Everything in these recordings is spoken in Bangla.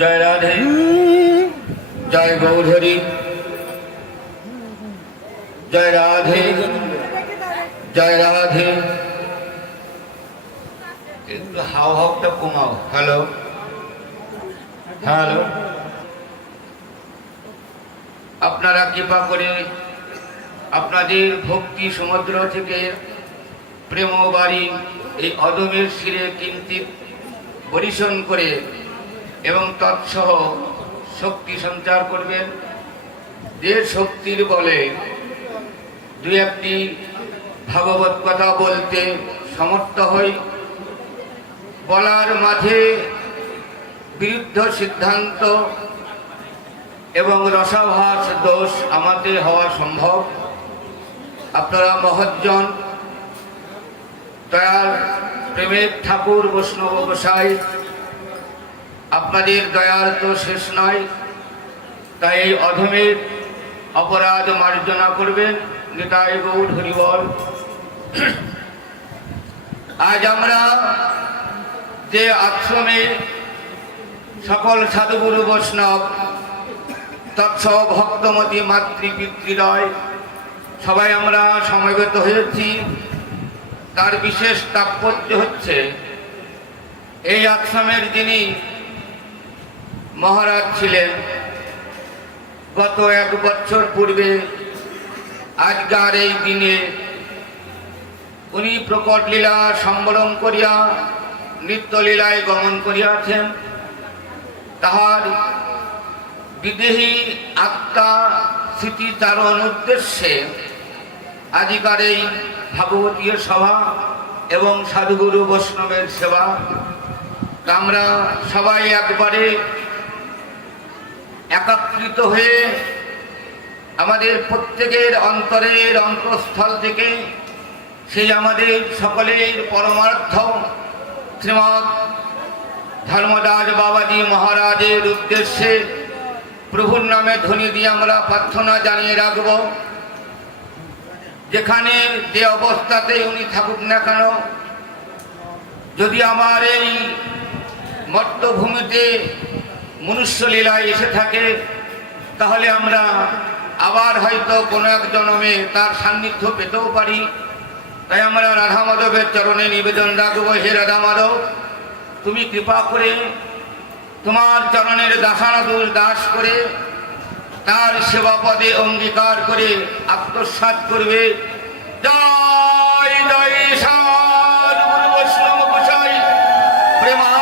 জয় রাধে, জয় গৌধরী, জয় রাধে, জয় রাধে। একটু হাও হাওটা কমাও। হ্যালো হ্যালো, আপনারা কৃপা করে আপনাদের ভক্তি সমুদ্র থেকে প্রেম বাড়ি এই অদমের শিরে কিঞ্চিত পরিশোধন করে এবং তৎসহ শক্তি সঞ্চার করবেন। যে শক্তির বলে দুই একটি ভাগবত কথা বলতে সমর্থ হই, বলার মাঝে বিরুদ্ধ সিদ্ধান্ত এবং রসাভাস দোষ আমাদের হওয়া সম্ভব। আপনারা মহজ্জন দয়াল প্রেমের ঠাকুর বৈষ্ণব গোসাই, আপনাদের দয়ার তো শেষ নয়, তাই এই অধমের অপরাধ মার্জনা করবেন। নিতাই গৌর হরিবল। আজ আমরা যে আশ্রমে সকল সাধুগুরু বৈষ্ণব তৎসহ ভক্তমতী মাতৃপিতৃদয় সবাই আমরা সমবেত হয়েছি, তার বিশেষ তাৎপর্য হচ্ছে এই আশ্রমের যিনি মহারাজ ছিলেন, গত 1 বছর পূর্বে আজকার এই দিনে উনি প্রকট লীলা সম্বরণ করিয়া নিত্যলীলায় গমন করিয়াছেন। তাহার বিদেহী আত্মা স্মৃতিচারণ উদ্দেশ্যে আজকার এই ভাগবতীয় সভা এবং সাধুগুরু বৈষ্ণবের সেবা। আমরা সবাই একবারে একাত্রিত হয়ে আমাদের প্রত্যেকের অন্তরের অন্তঃস্থল থেকে সেই আমাদের সকলের পরমার্থ শ্রীমৎ ধর্মদাস বাবাজি মহারাজের উদ্দেশ্যে প্রভুর নামে ধ্বনি দিয়ে আমরা প্রার্থনা জানিয়ে রাখব। যেখানে যে অবস্থাতে উনি থাকুক না কেন, যদি আমার এই মর্তভূমিতে মনুষ্য লীলায় এসে থাকে, তাহলে আমরা আবার হয়তো কোনো এক জন্মে তার সান্নিধ্য পেতেও পারি। তাই আমরা রাধা মাধবের চরণে নিবেদন রাখবো, হে রাধা মাধব, তুমি কৃপা করে তোমার চরণের দাসানাদুর দাস করে তার সেবা পদে অঙ্গীকার করে আত্মসাৎ করবে। জয় জয় সাধুগুরু বৈষ্ণব গোসাই প্রেমানন্দে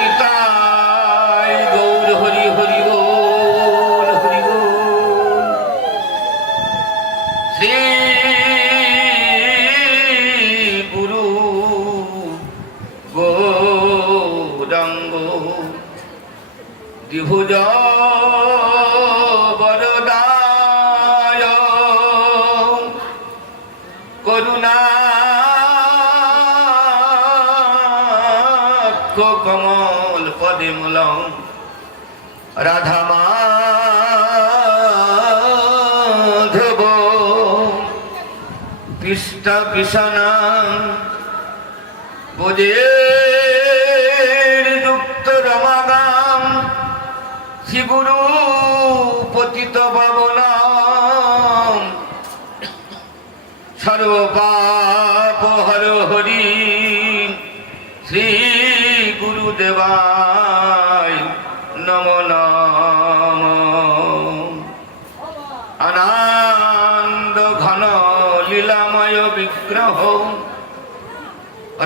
নিতাই গৌর হরি হরি বল হরি বল। শ্রী গুরু গৌরাঙ্গ দ্বিভুজ বরদায় করুণাক্ষ কমল পদে মূলম রাধা মাধব পৃষ্ঠ পিশনা বোধে যুক্ত রমাগাম শ্রীগুরু পতিত পাবনাম সর্বপাপ হর হরি শ্রী গুরুদেবায় নমো নমঃ। আনন্দ ঘন লীলাময় বিগ্রহ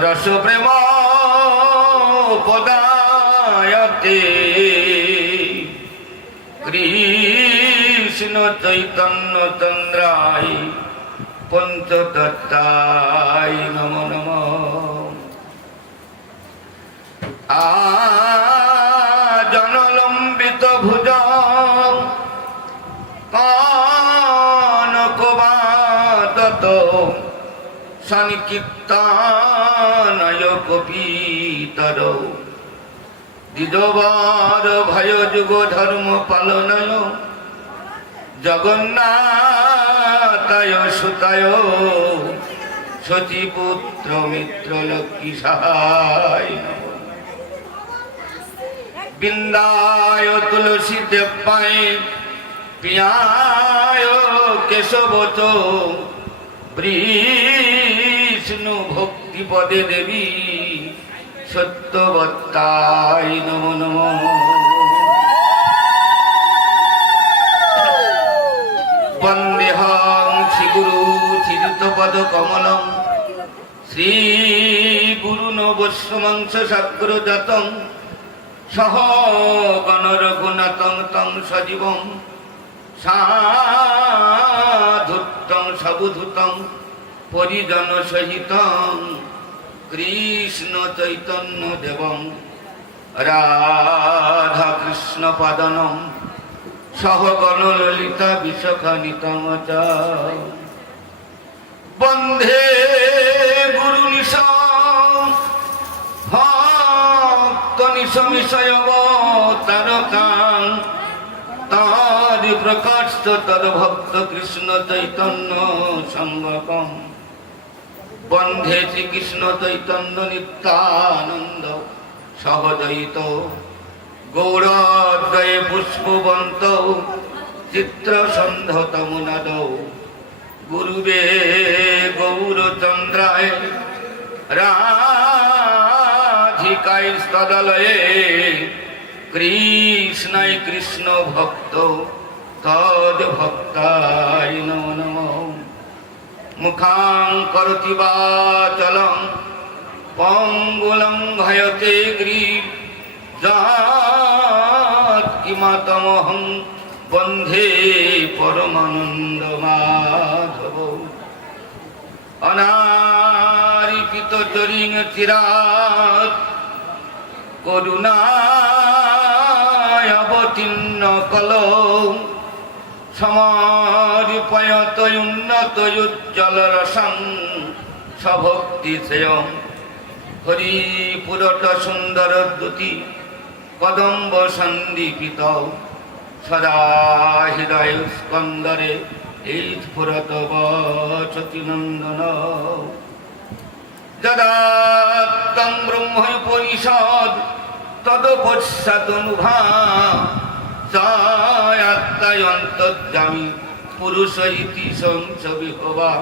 রস প্রেম পদায়তে কৃষ্ণ চৈতন্য চন্দ্রায় পঞ্চতত্ত্বায় নমো নমঃ। জনলম্বিত ভুজ কনকবাদত সংকীর্তনয় কপিতর দ্বিজবার ভয় যুগ ধর্ম পালনয় জগন্নাথায় সুতায় সতীপুত্র মিত্র লক্ষ্মী সহায়। বৃন্দায় তুলসী দেবায় পিয়ায় কেশবত বিষ্ণু ভক্তি পদে দেবী সত্যবত্তায় নমো নমঃ। বন্দেহং শ্রীগুরু চিরিতপদ কমলম শ্রী গুরু নবস্যমংস সাগ্রজাতং সহ গণ রঘুনাথং তং সজীবং সাধুত্তং সবুধুতং পরিজন সহিতং কৃষ্ণ চৈতন্য দেবং রাধা কৃষ্ণ পাদনম সহ গণ ললিতা বিশখানিতং চ বন্ধে গুরু নিশং ভক্ত নিশমিশয়বতারকাং তারি প্রকাশ তদ ভক্ত কৃষ্ণ চৈতন্য সঙ্গকম বন্ধে শ্রীকৃষ্ণ চৈতন্য নিত্যানন্দ সহজয়িত গৌরদ্বয়ে পুষ্পবন্ত চিত্র সন্ধত মুনাদ গুরুবে গৌরচন্দ্রায় রাধিকায় স্তদলয়ে কৃষ্ণায় কৃষ্ণ ভক্ত তদ ভক্তায় নমো নমঃ। মুখাং করতি বাচলং পঙ্গুলং ভয়তে গিরিজাৎ কিমাতমহং বন্ধে পরমানন্দ মাধব। অনারিপিত চরিং চিরাৎ করুণায় অবতীর্ণ কলৌ সমারিপয়ত উন্নত উজ্জ্বল রসং সভক্তি শ্রেয়ং হরিপুরট সুন্দর দ্যুতি কদম্ব সন্দীপিত সদা হৃদয় স্কন্দরে এই স্ফুরত বচতি নন্দন যদা তং ব্রহ্মোপনিষদ তদপশ্চাদনুভা আত্মায়ন্তর্যামী পুরুষ ইতি সংসবিভবা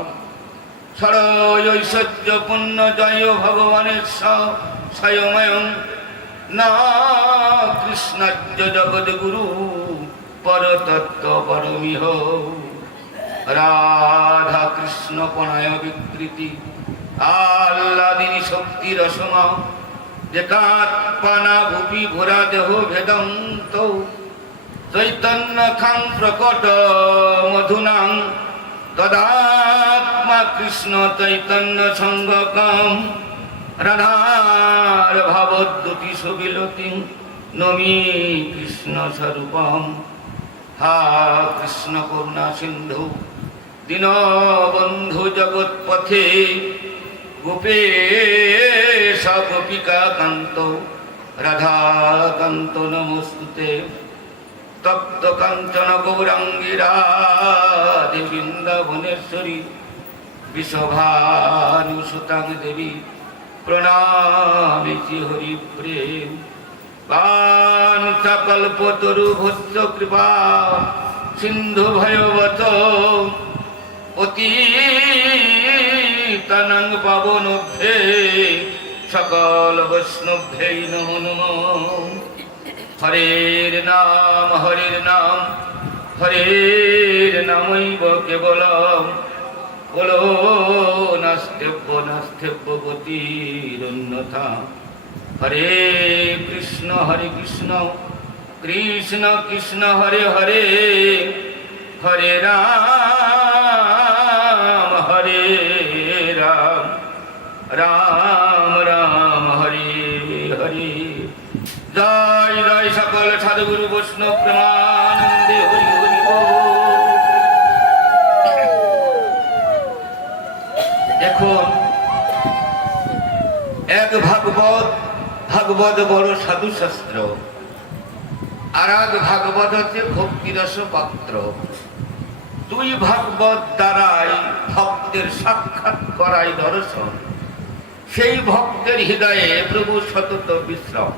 ষড়ৈশ্বর্য পুণ্য জয় ভগবানের স্বয়ং না কৃষ্ণার্য জগদ্গুরু পরতত্ত্ব পরমিহ রাধা কৃষ্ণ প্রণয় বিকৃতি আহ্লাদিনী শক্তি রসমা যেকাৎপানা ভূপি ভোরা দেহ ভেদন্ত চৈতন্য খাং প্রকট মধুনাং তদাত্মা কৃষ্ণ চৈতন্য সঙ্গকম রাধার ভাবদ্যুতি সুবিলতি নমি কৃষ্ণ স্বরূপম। হা কৃষ্ণ করুণা সিন্ধু দীনবন্ধু জগৎপথে গোপেশ গোপিকা কান্ত রাধাকান্ত নমস্তুতে। তপ্ত কাঞ্চন গৌরাঙ্গী রাধে বৃন্দাবনেশ্বরী বিশ্বভানুসুতাং দেবী প্রণামিতি হরি প্রেম। বাঞ্ছাকল্পতরুভূত কৃপা সিন্ধু ভয়বত পতিতানাং পাবনেভ্যো সকল বৈষ্ণবেই নমো নমঃ। হরের নাম হরের নামৈব কেবলম বলো নাস্তেব্য নাস্তেব্য গতিরন্যথা। হরে কৃষ্ণ কৃষ্ণ কৃষ্ণ হরে হরে হরে রাম রাম রাম হরে হরে। জয় জয় সকল সাধুগুরু বৈষ্ণব প্রেমানন্দে হরি হরি বল। দেখুন এক ভাগবত বড় সাধু শাস্ত্র, আর এক ভাগবত হচ্ছে ভক্তিরস পাত্র। দুই ভাগবত দ্বারাই ভক্তের সাক্ষাৎ করাই দর্শন। সেই ভক্তের হৃদয়ে প্রভু সতত বিশ্রাম।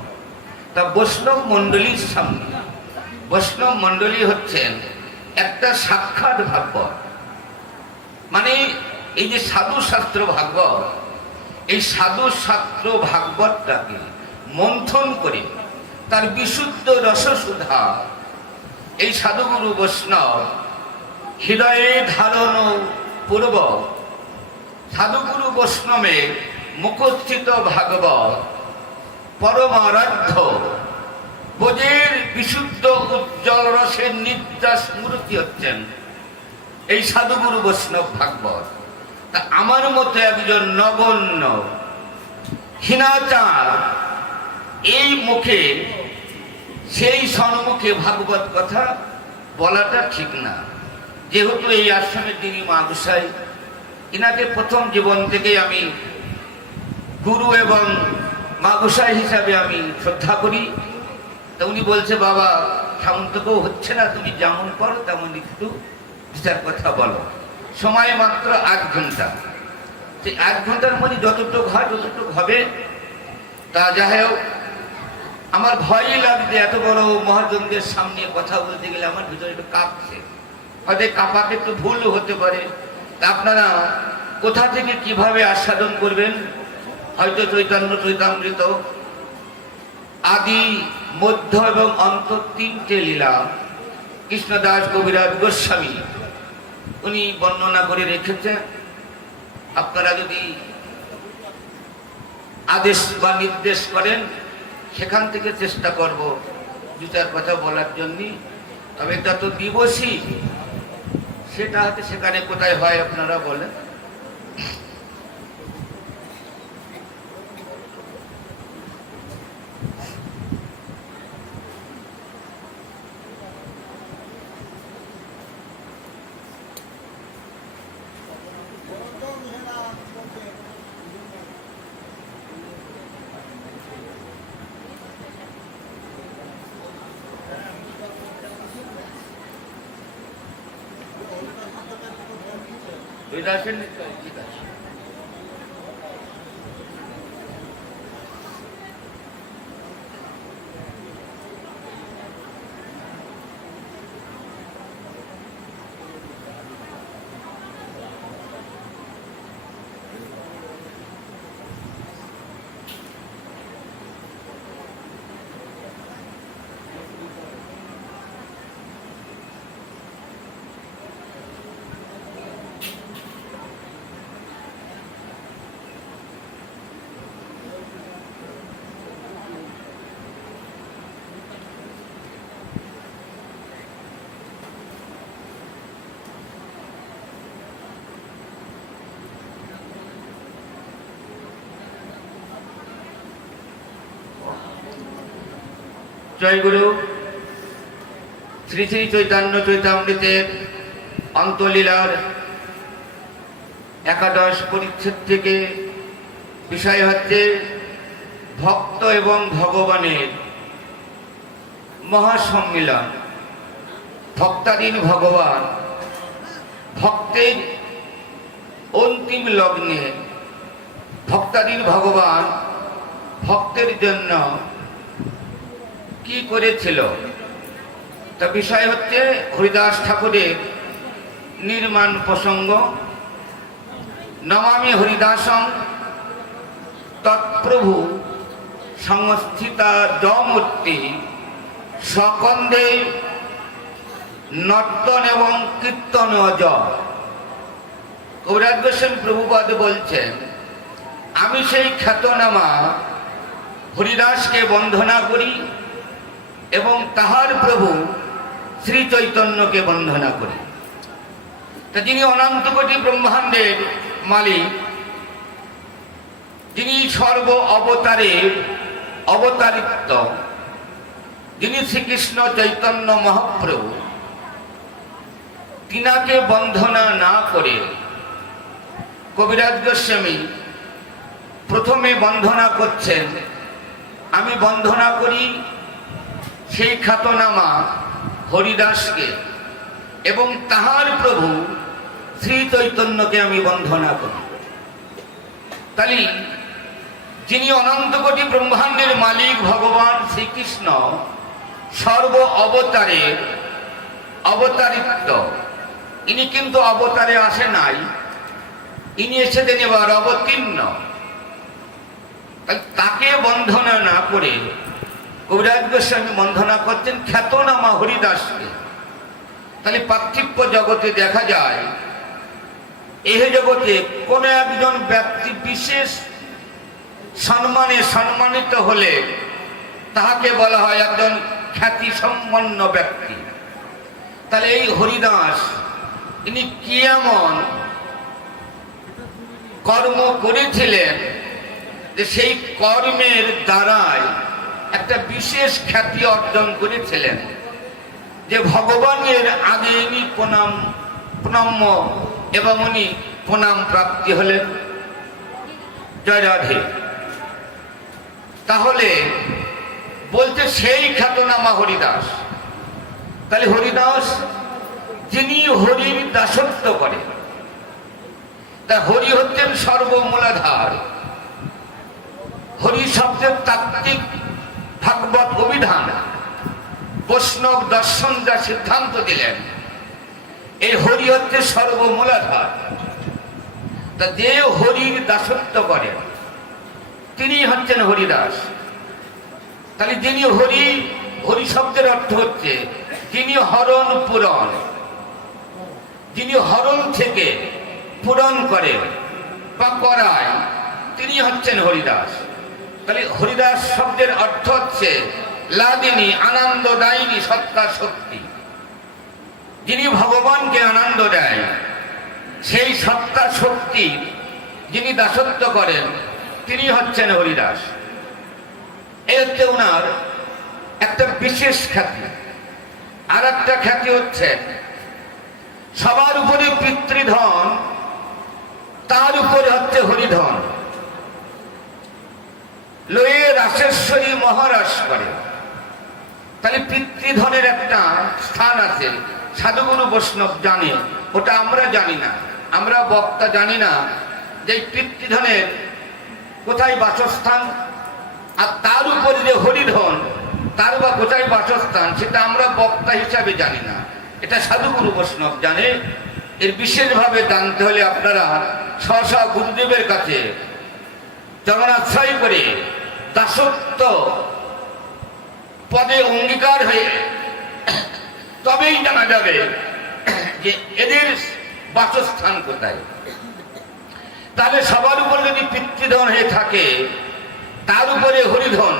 তা বৈষ্ণব মণ্ডলীর সামনে, বৈষ্ণব মণ্ডলী হচ্ছেন একটা সাক্ষাৎ ভাগবত। মানে এই যে সাধু শাস্ত্র ভাগবত, এই সাধু শাস্ত্র ভাগবতটাকে মন্থন করে তার বিশুদ্ধ রসসুধা এই সাধুগুরু বৈষ্ণব হৃদয়ে ধারণ পূর্বক সাধুগুরু বৈষ্ণবের মুখস্থিত ভাগবত পরমারাধ্য বোধের বিশুদ্ধ উজ্জ্বল রসের নির্যাস মূর্তি হচ্ছেন এই সাধুগুরু বৈষ্ণব ভাগবত। তা আমার মতো একজন নগণ্য হীনাচার এই মুখে সেই সম্মুখে ভাগবত কথা বলাটা ঠিক না। যেহেতু এই আশ্রমের যিনি মা গোসাই, ইনাকে প্রথম জীবন থেকে আমি গুরু এবং মা গোসাই হিসাবে আমি শ্রদ্ধা করি। তা উনি বলছে, বাবা সামন্তকেও হচ্ছে না, তুমি যেমন করো তেমন একটু বিচার কথা বলো। সময় মাত্র 8 ঘন্টা, সেই 8 ঘন্টার মধ্যে যতটুকু হয় ততটুকু হবে। তা যাই হোক, আমার ভয়ই লাগছে এত বড় মহাজনদের সামনে কথা বলতে গেলে আমার ভিতরে একটু কাঁপছে। হয়তো কাঁপাতে একটু ভুল হতে পারে। তা আপনারা কোথা থেকে কিভাবে আস্বাদন করবেন, হয়তো চৈতন্য চৈতামৃত আদি মধ্য এবং অন্ত 3টে লীলা কৃষ্ণদাস কবিরাজ গোস্বামী উনি বর্ণনা করে রেখেছেন। আপনারা যদি আদেশ বা নির্দেশ করেন সেখান থেকে চেষ্টা করব বিচার কথা বলার জন্য। তবে এটা তো দিবসই, সেটা হয়তো সেখানে কোথায় হয় আপনারা বলেন। ঠিক আছে। জয় গুরু। শ্রী শ্রী চৈতন্য চৈতামৃতের অন্তলীলার 11 পরিচ্ছেদ থেকে বিষয় হচ্ছে ভক্ত এবং ভগবানের মহাসম্মিলন। ভক্তাধীন ভগবান ভক্তের অন্তিম লগ্নে, ভক্তাধীন ভগবান ভক্তের জন্য কি করেছিল, তা বিষয় হচ্ছে হরিদাস ঠাকুরের নির্মাণ প্রসঙ্গ। নমামি হরিদাসং তৎপ্রভু সংস্থিতা জমূর্তি সকন্দে নর্তন এবং কীর্তন জ। কবিরাজ গোস্বামী প্রভুপাদ বলছেন, আমি সেই খ্যাতনামা হরিদাসকে বন্দনা করি এবং তাহার প্রভু শ্রী চৈতন্যকে বন্দনা করি। তা যিনি অনন্ত কোটি ব্রহ্মাণ্ডের মালিক, যিনি সর্ব অবতারের অবতারিত, যিনি শ্রীকৃষ্ণ চৈতন্য মহাপ্রভু, তিনাকে বন্দনা না করে কবিরাজ গোস্বামী প্রথমে বন্দনা করছেন, আমি বন্দনা করি সেই খ্যাতনামা হরিদাসকে এবং তাহার প্রভু শ্রী চৈতন্যকে আমি বন্দনা করি। তাহলে যিনি অনন্ত কোটি ব্রহ্মাণ্ডের মালিক ভগবান শ্রী শ্রীকৃষ্ণ সর্ব অবতারের অবতারিত। ইনি কিন্তু অবতারে আসে নাই, ইনি এসেছেন এবার অবতীর্ণ। তাকে বন্ধনা না করে কবিরাজ গোস্বামী বন্ধনা করছেন খ্যাতনামা হরিদাসকে। তাহলে পার্থিব জগতে দেখা যায় এহ জগতে কোন একজন ব্যক্তি বিশেষ সম্মানে সম্মানিত হলে তাহাকে বলা হয় একজন খ্যাতি সম্পন্ন ব্যক্তি। তাহলে এই হরিদাস ইনি কি এমন কর্ম করেছিলেন যে সেই কর্মের দ্বারাই একটা বিশেষ খ্যাতি অর্জন করেছিলেন, যে ভগবানের আগে ইনি প্রণম্য এবং উনি প্রণাম প্রাপ্তি হলেন। জয় রাধে। তাহলে বলতে সেই খ্যাতনামা হরিদাস। তাহলে হরিদাস যিনি হরির দাসত্ব করে, তা হরি হচ্ছেন সর্বমূলাধার। হরি শব্দের তাত্ত্বিক ভাগবত অভিধান বৈষ্ণব দর্শন যা সিদ্ধান্ত দিলেন, এই হরি হচ্ছে সর্বমূলাধার। তা যে হরির দাসত্ব করেন তিনি হচ্ছেন হরিদাস। তাহলে যিনি হরি, হরি শব্দের অর্থ হচ্ছে যিনি হরণ পূরণ, যিনি হরণ থেকে পূরণ করে বা করায়, তিনি হচ্ছেন হরিদাস। তাহলে হরিদাস শব্দের অর্থ হচ্ছে লাদিনী, আনন্দদায়িনী সত্তা শক্তি। যিনি ভগবানকে আনন্দ দেয়, সেই সত্তা শক্তি যিনি দাসত্ব করেন তিনি হচ্ছেন হরিদাস। এই হচ্ছে ওনার একটা বিশেষ খ্যাতি। আর একটা খ্যাতি হচ্ছে সবার উপরে পিতৃধন, তার উপরে হচ্ছে হরিধন। লয়ে রাসেশ্বরী মহারাস করে। তাহলে পিতৃধনের একটা স্থান আছে, সাধুগুরু বৈষ্ণব জানে, ওটা আমরা জানি না, আমরা বক্তা জানি না যে পিতৃধনের কোথায় বাসস্থান, আর তার উপরে যে হরিধন তার বা কোথায় বাসস্থান সেটা আমরা বক্তা হিসাবে জানি না, এটা সাধুগুরু বৈষ্ণব জানে। এর বিশেষভাবে জানতে হলে আপনারা স্ব গুরুদেবের কাছে চরণাশ্রয় করে দাসত্ব পদে অঙ্গীকার হয়ে তবেই জানা যাবে যে এদের বাসস্থান কোথায়। তাহলে সবার উপর যদি পিতৃধন হয়ে থাকে, তার উপরে হরিধন,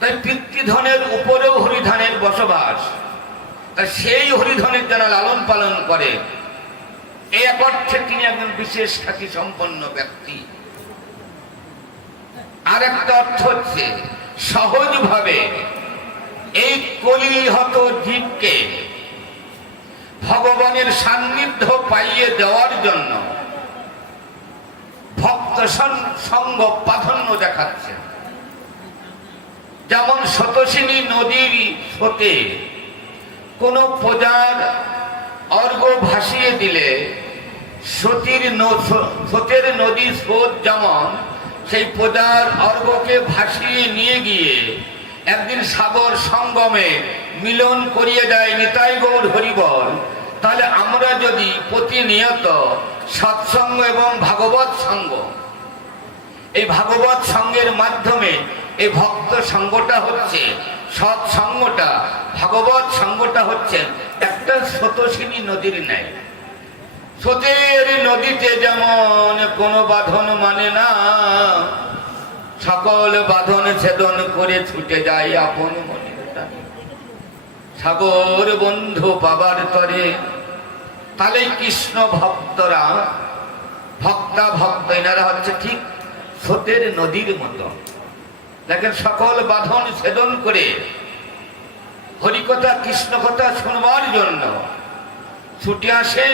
তাই পিতৃধনের উপরেও হরিধনের বসবাস। তাই সেই হরিধনের যারা লালন পালন করে, এই এক অর্থে তিনি একজন বিশেষ খ্যাতি সম্পন্ন ব্যক্তি। আর একটা অর্থ হচ্ছে সহজভাবে এই কলিহত জীবকে ভগবানের সান্নিধ্য পাইয়ে দেওয়ার জন্য ভক্ত সঙ্গ প্রাধান্য দেখাচ্ছে। যেমন শতসিনী নদীর স্রোতে কোন প্রজার অর্ঘ্য ভাসিয়ে দিলে স্রোতের নদীর স্রোত যেমন সেই প্রজার অর্ঘ্যকে ভাসিয়ে নিয়ে গিয়ে একদিন সাগর সঙ্গমে মিলন করিয়ে দেয় নিতাই গৌর হরিবল, তাহলে আমরা যদি প্রতিনিয়ত সৎসঙ্গ এবং ভাগবত সঙ্গ, এই ভাগবত সঙ্গের মাধ্যমে এই ভক্ত সঙ্গটা হচ্ছে সৎসঙ্গটা, ভাগবত সঙ্গটা হচ্ছে একটা স্রোতস্বিনী নদীর ন্যায়। স্রোতের নদীতে যেমন কোনো বাঁধন মানে না, সকল বাঁধন ছেদন করে ছুটে যায় আপন মনের টানে সাগর বন্ধু পাবার তরে। তাহলে কৃষ্ণ ভক্তরা, ভক্ত এনারা হচ্ছে ঠিক স্রোতের নদীর মতো। দেখেন সকল বাঁধন ছেদন করে হরিকথা কৃষ্ণ কথা শুনবার জন্য ছুটে আসে।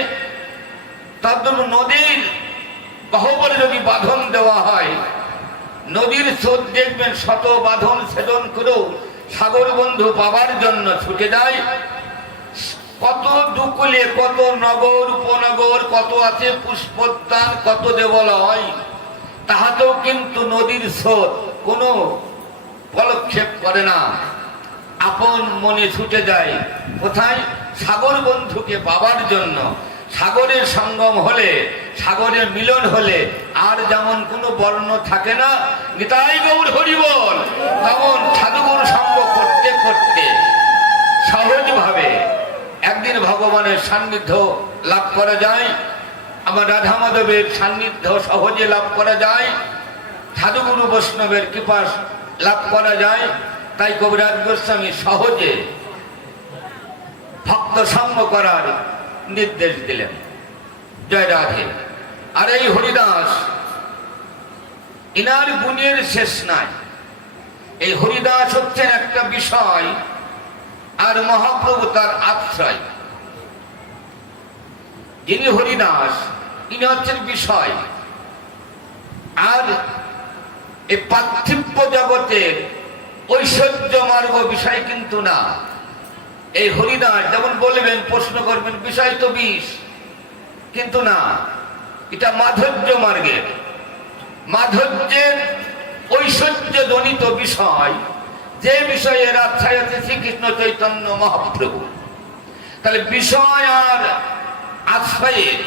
তদ্রূপ নদীর গহ্বরে যদি বাঁধন দেওয়া হয়, নদীর স্রোত দেখবেন শত বাঁধন ছেদন করেও সাগর বন্ধু পাবার জন্য ছুটে যায়। কত দুকুলে কত নগর উপনগর, কত আছে পুষ্পোদ্যান, কত দেবালয়, তাহাতেও কিন্তু নদীর স্রোত কোনো হস্তক্ষেপ করে না, আপন মনে ছুটে যায় কোথায়? সাগর বন্ধুকে পাবার জন্য। সাগরের সঙ্গম হলে, সাগরের মিলন হলে আর যেমন কোনো বর্ণ থাকে না, নিতাই গৌর হরি বল, তেমন সাধুগুরু সঙ্গ করতে করতে সহজভাবে একদিন ভগবানের সান্নিধ্য লাভ করা যায়। আমার রাধা মাধবের সান্নিধ্য সহজে লাভ করা যায়, সাধুগুরু বৈষ্ণবের কৃপা লাভ করা যায়। তাই কবিরাজ গোস্বামী সহজে ভক্ত সঙ্গ করার নির্দেশ দিলেন। জয় রাধে। আর এই হরিদাস, ইনার গুণের শেষ নাই। এই হরিদাস হচ্ছেন একটা বিষয়, আর মহাপ্রভু তার আশ্রয়। যিনি হরিদাস, ইনি হচ্ছেন বিষয়। আর এই পার্থিব জগতের ঐশ্বর্য মার্গ বিষয় কিন্তু না। এই হরিদাস যেমন বলবেন, প্রশ্ন করবেন, বিষয় তো বিষ, কিন্তু না, এটা মাধুর্য মার্গের, মাধুর্যের ঐশ্বর্য জনিত বিষয়, যে বিষয়ের আশ্রয় আছে শ্রীকৃষ্ণ চৈতন্য মহাপ্রভু। তাহলে বিষয় আর আশ্রয়ের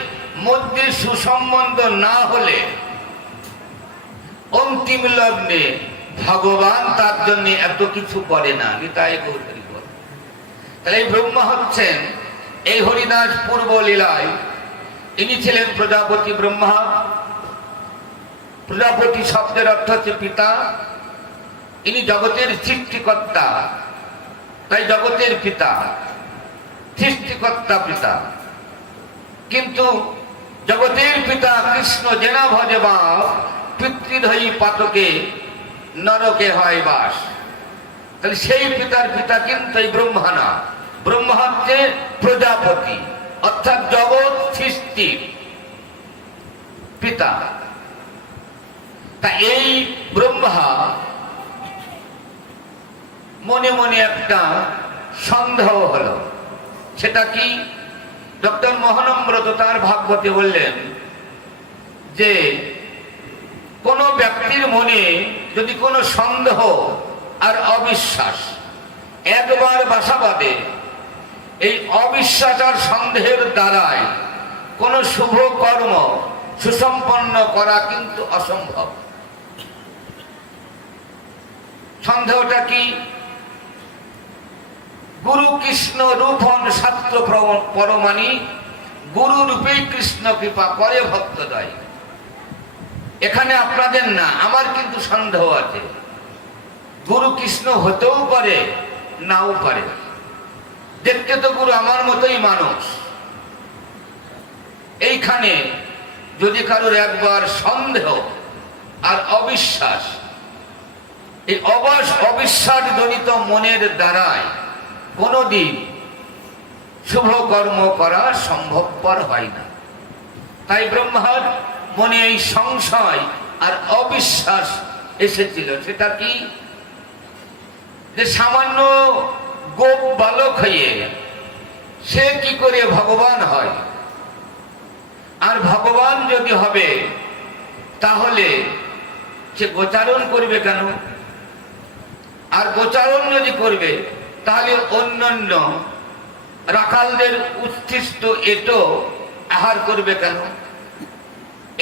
মধ্যে সুসম্বন্ধ না হলে অন্তিম লগ্নে ভগবান তার জন্য এত কিছু করে না। নিতাই গৌর হরি বল। তাহলে এই ব্রহ্মা হচ্ছেন এই হরিদাস পূর্ব লীলায়, ইনি ছিলেন প্রজাপতি ব্রহ্মা। প্রজাপতি শব্দের অর্থ হচ্ছে পিতা। ইনি জগতের সৃষ্টিকর্তা, তাই জগতের পিতা, সৃষ্টিকর্তা পিতা। কিন্তু জগতের পিতা কৃষ্ণ জেনা ভজে বাপ, পিতৃধয়ী পাতকে নরকে হয় বাস। তাহলে সেই পিতার পিতা কিন্তু এই ব্রহ্মা না। ব্রহ্মা হচ্ছে প্রজাপতি, অর্থাৎ জগৎ সৃষ্টির পিতা। তা এই ব্রহ্মা মনে মনে একটা সন্দেহ হলো। সেটা কি? ডক্টর মহানম্রত তার ভাগবতে বললেন যে কোন ব্যক্তির মনে যদি কোনো সন্দেহ আর অবিশ্বাস একবার বাসা বাঁধে, এই অবিশ্বাস আর সন্দেহের দ্বারাই কোন শুভ কর্ম সুসম্পন্ন করা কিন্তু অসম্ভব। সন্দেহটা কি? গুরু কৃষ্ণ রূপন শাস্ত্র পরমাণি, গুরু রূপেই কৃষ্ণ কৃপা করে ভক্তদয়। এখানে আপনাদের না, আমার কিন্তু সন্দেহ আছে। গুরু কৃষ্ণ হতেও পারে, নাও পারে। দেখতে তো গুরু আমার মতোই মানুষ। এইখানে যদি কারোর একবার সন্দেহ আর অবিশ্বাস, এই অবিশ্বাস জনিত মনের দ্বারাই কোনদিন শুভ কর্ম করা সম্ভবপর হয় না। তাই ব্রহ্মার মনে এই সংশয় আর অবিশ্বাস এসেছিল। সেটা কি? যে সামান্য গোপ বালক হয়ে সে কি করে ভগবান হয়? আর ভগবান যদি হবে তাহলে সে গোচারণ করবে কেন? আর গোচারণ যদি করবে তাহলে অন্যান্য রাখালদের উচ্ছিষ্ট এটো আহার করবে কেন?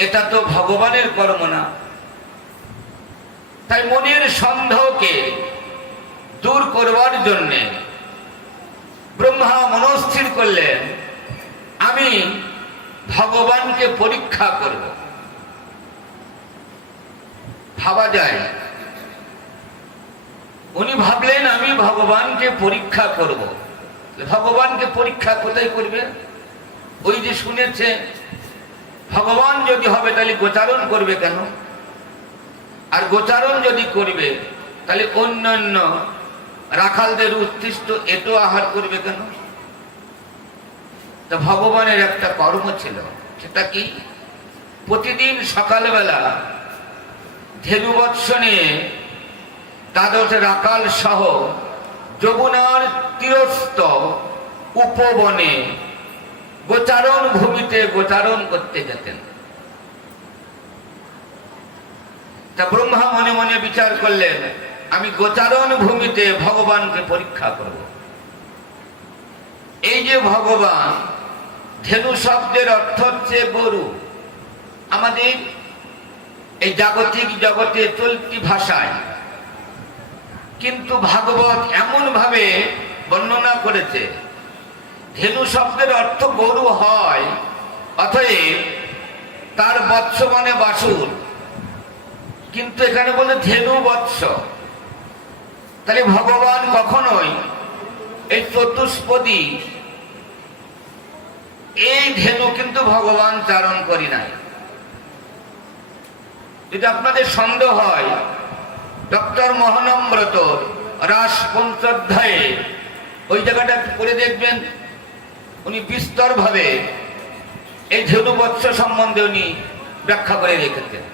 এটা তো ভগবানের কর্ম না। তাই মনের সন্দেহকে দূর করবার জন্য ব্রহ্মা মনস্থির করলেন, আমি ভগবানকে পরীক্ষা করব। ভাবা যায়, উনি ভাবলেন আমি ভগবানকে পরীক্ষা করব। ভগবানকে পরীক্ষা কোথায় করবে? ওই যে শুনেছে ভগবান যদি হবে তাহলে গোচারণ করবে কেন? আর গোচারণ যদি করবে তাহলে অন্যান্য রাখালদের উৎকৃষ্ট এটো আহার করবে কেন? তা ভগবানের একটা কর্ম ছিল। সেটা কি? প্রতিদিন সকালবেলা ধেনুবৎস নিয়ে দ্বাদশ রাখাল সহ যমুনার তীরস্থ উপবনে গোচারণ ভূমিতে গোচারণ করতে যেতেন। তা ব্রহ্মা মনে মনে বিচার করলেন, আমি গোচারণ ভূমিতে ভগবানকে পরীক্ষা করব। এই যে ভগবান, ধেনু শব্দের অর্থ হচ্ছে গরু। আমাদের এই জাগতিক জগতে চলতি ভাষায়, কিন্তু ভাগবত এমন ভাবে বর্ণনা করেছে, ধেনু শব্দের অর্থ গরু হয়, অতএব তার বৎস মানে বাসুর, কিন্তু এখানে বলে ধেনু বৎস। তাহলে ভগবান কখনোই এই চতুষ্পদী এই ধেনু কিন্তু ভগবান চারণ করি নাই। যদি আপনাদের সন্দেহ হয়, ডক্টর মহানম্রতর রাস পঞ্চোধ্যায়ে ওই জায়গাটা পড়ে দেখবেন, উনি বিস্তর ভাবে এই ধেনু বৎস সম্বন্ধে উনি ব্যাখ্যা করে রেখেছেন।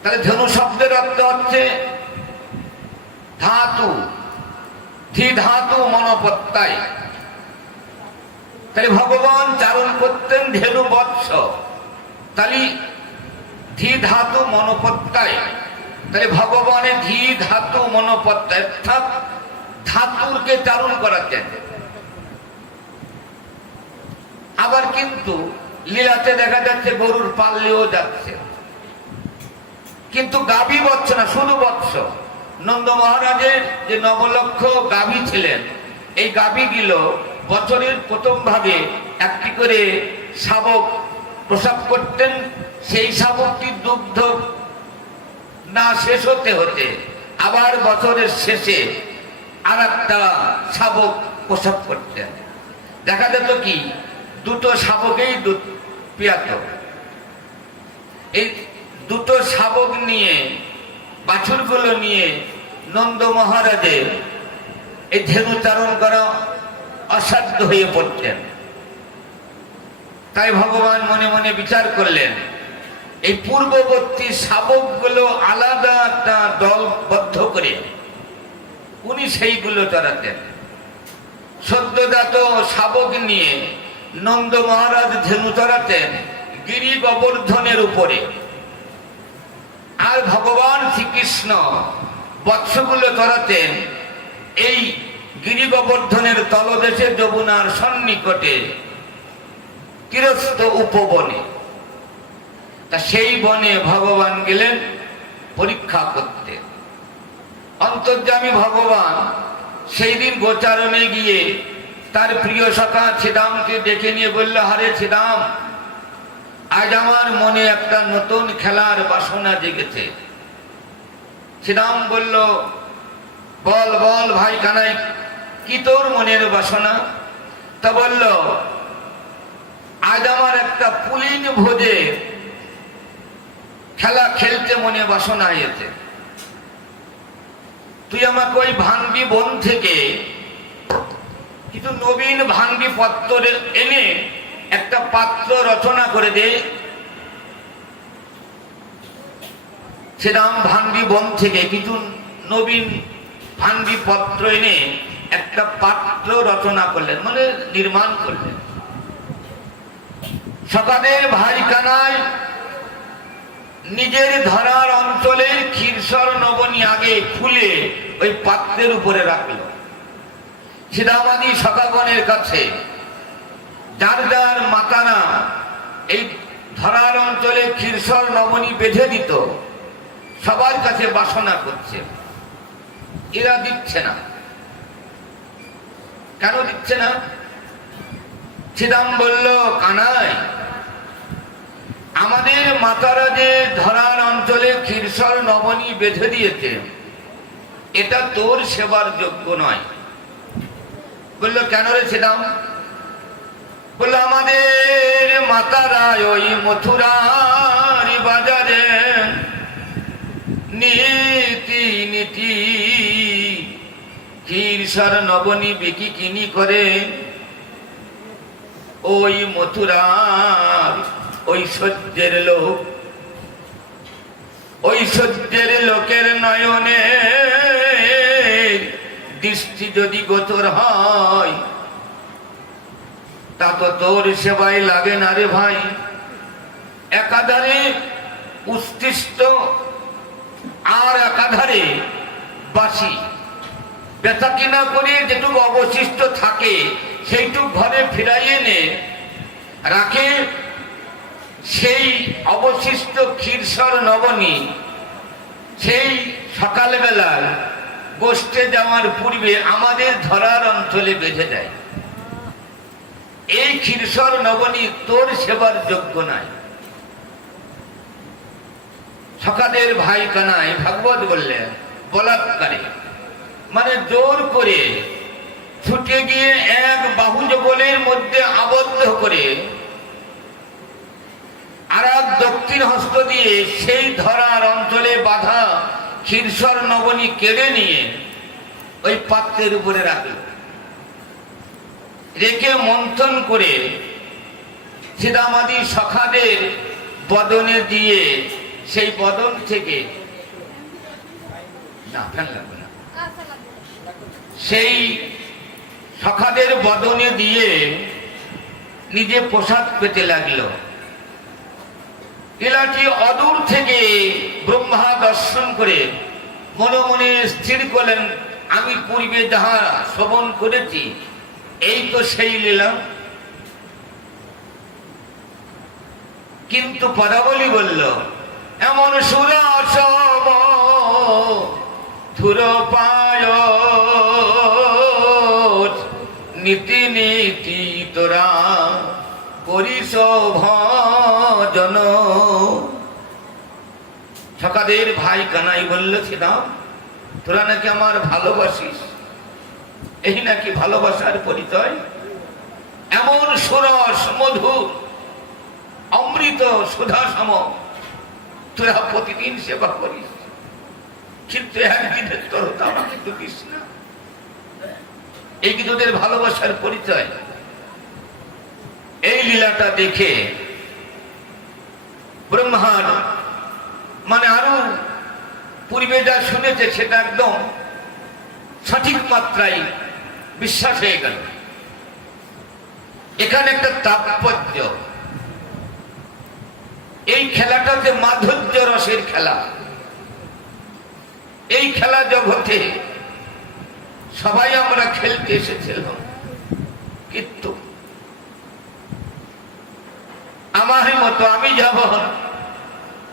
তাহলে ধেনু শব্দের অর্থ হচ্ছে ধাতু, ধি ধাতু মনোপত্তায়। তাহলে ভগবান চারণ করতেন ধেনু বৎস, তাহলে ধি ধাতু মনোপত্তায়। তাহলে ভগবানের ধি ধাতু মনোপত্তায়, অর্থাৎ ধাতুরকে চারণ করাতেন। আবার কিন্তু লীলাতে দেখা যাচ্ছে গরুর পাল্লেও যাচ্ছে, কিন্তু গাভী বৎস না, শুধু বৎস। নন্দ মহারাজের যে নবলক্ষ গাভী ছিলেন, এই গাভীগুলো বছরের প্রথম ভাগে একটি করে শাবক প্রসব করতেন। সেই শাবকটির দুগ্ধ না শেষ হতে হতে আবার বছরের শেষে আর একটা শাবক প্রসব করতেন। দেখা যেত কি দুটো শাবকেই দুধ পিয়াত। এই দুটো শাবক নিয়ে, বাছুরগুলো নিয়ে নন্দ মহারাজের এই ধেনু চারণ করা অসাধ্য হয়ে পড়তেন। তাই ভগবান মনে মনে বিচার করলেন, এই পূর্ববর্তী শাবকগুলো আলাদা একটা দলবদ্ধ করে উনি সেইগুলো চড়াতেন। সদ্যজাত শাবক নিয়ে নন্দ মহারাজ ধেনু চড়াতেন গিরি গোবর্ধনের উপরে, আর ভগবান শ্রীকৃষ্ণ বৎসগুলো চড়াতেন এই গিরি গোবর্ধনের তলদেশে যমুনার সন্নিকটে তীরস্থ উপবনে। তা সেই বনে ভগবান গেলেন পরীক্ষা করতে। অন্তর্যামী ভগবান সেই দিন গোচারণে গিয়ে তার প্রিয় সখা ছিদামকে ডেকে নিয়ে বলল, হারে ছিদাম, আজ আমার মনে একটা নতুন খেলার বাসনা জেগেছে। ছিদাম বলল, বল বল ভাই কানাই, কি তোর মনের বাসনা? তা বলল, আজ আমার একটা পুলিন ভোজে খেলা খেলতে মনে বাসনা হয়েছে। তুই আমাকে ওই ভান্ডি বন থেকে কিছু নবীন ভান্ডি পত্র এনে একটা পাত্র রচনা করে দে। সেরাম ভান্ডি বন থেকে কিছু নবীন ভান্ডি পত্র এনে একটা পাত্র রচনা করলেন, মানে নির্মাণ করলেন। সকালের ভাই কানাই নিজের ধরার অঞ্চলের ক্ষীরসর নবনী আগে খুলে ওই পাত্রের উপরে রাখল। ছিদামাদি সখাগণের কাছে যার যার মাতারা এই ধরার অঞ্চলে ক্ষীরসর নবনী বেঁধে দিত, সবার কাছে বাসনা করছে, এরা দিচ্ছে না। কেন দিচ্ছে না? ছিদাম বলল, কানাই, আমাদের মাতারা যে ধরার অঞ্চলে ক্ষীরসর নবনী বেঁধে দিয়েছে, এটা তোর সেবার যোগ্য নয়। বলল, কেন রে ছিদাম? বলল, আমাদের মাতারা ওই মথুরার বাজারে নীতি নীতি ক্ষীরসর নবনী বিকি কিনি করে। ওই মথুরার ঐশ্বর্যের লোক, ঐশ্বর্যের লোকের নয়নে দৃষ্টি যদি গোচর হয়, তা তো তোর সেবাই লাগে না রে ভাই। একাধারে উৎকৃষ্ট আর একাধারে বাসি বেচা কিনা করে যেটুকু অবশিষ্ট থাকে সেইটুক ঘরে ফিরাই এনে রাখে। সেই অবশিষ্ট ক্ষীরসর নবনী সেই সকালবেলায় গোষ্ঠে যাওয়ার পূর্বে আমাদের ধরার অঞ্চলে বেঁধে দেয়। এই ক্ষীরসর নবনী তোর সেবার যোগ্য নাই। সকালের ভাই কানাই ভাগবত বললেন বলাৎকারে, মানে জোর করে ছুটে গিয়ে এক বাহু যুগলের মধ্যে আবদ্ধ করে আর এক দক্ষিণ হস্ত দিয়ে সেই ধরার অঞ্চলে বাঁধা ক্ষীরসর নবনী কেড়ে নিয়ে ওই পাত্রের উপরে রাখল। রেখে মন্থন করে সীতামাদি সখাদের বদনে দিয়ে সেই বদন থেকে সেই সখাদের বদনে দিয়ে নিজে প্রসাদ পেতে লাগলো। লীলাটি অদূর থেকে ব্রহ্মা দর্শন করে মনে মনে স্থির করলেন, আমি পূর্বে যাহা শ্রবণ করেছি এই তো সেই লীলা। কিন্তু পদাবলী বলল, এমন সুরসম থুর পায় নীতি নীতি তোরা করিস ভজন। সকাদের ভাই কানাই বলল, ছিলাম তোরা নাকি আমার ভালোবাসিস, এই নাকি ভালোবাসার পরিচয়? এমন সুরস মধুর অমৃত সুধা সম তোরা প্রতিদিন সেবা করিস, কিন্তু একদিনের তোর আমাকে তো দিস না। এই কি তোদের ভালোবাসার পরিচয়? এই লীলাটা দেখে ব্রহ্মার মানে আরো পূর্বে যা শুনেছে সেটা একদম সঠিক মাত্রায় বিশ্বাস হয়ে গেল। এখানে একটা তাৎপর্য, এই খেলাটা যে মাধুর্য রসের খেলা। এই খেলা জগতে সবাই আমরা খেলতে এসেছিলাম, কিন্তু আমার মতো আমি যখন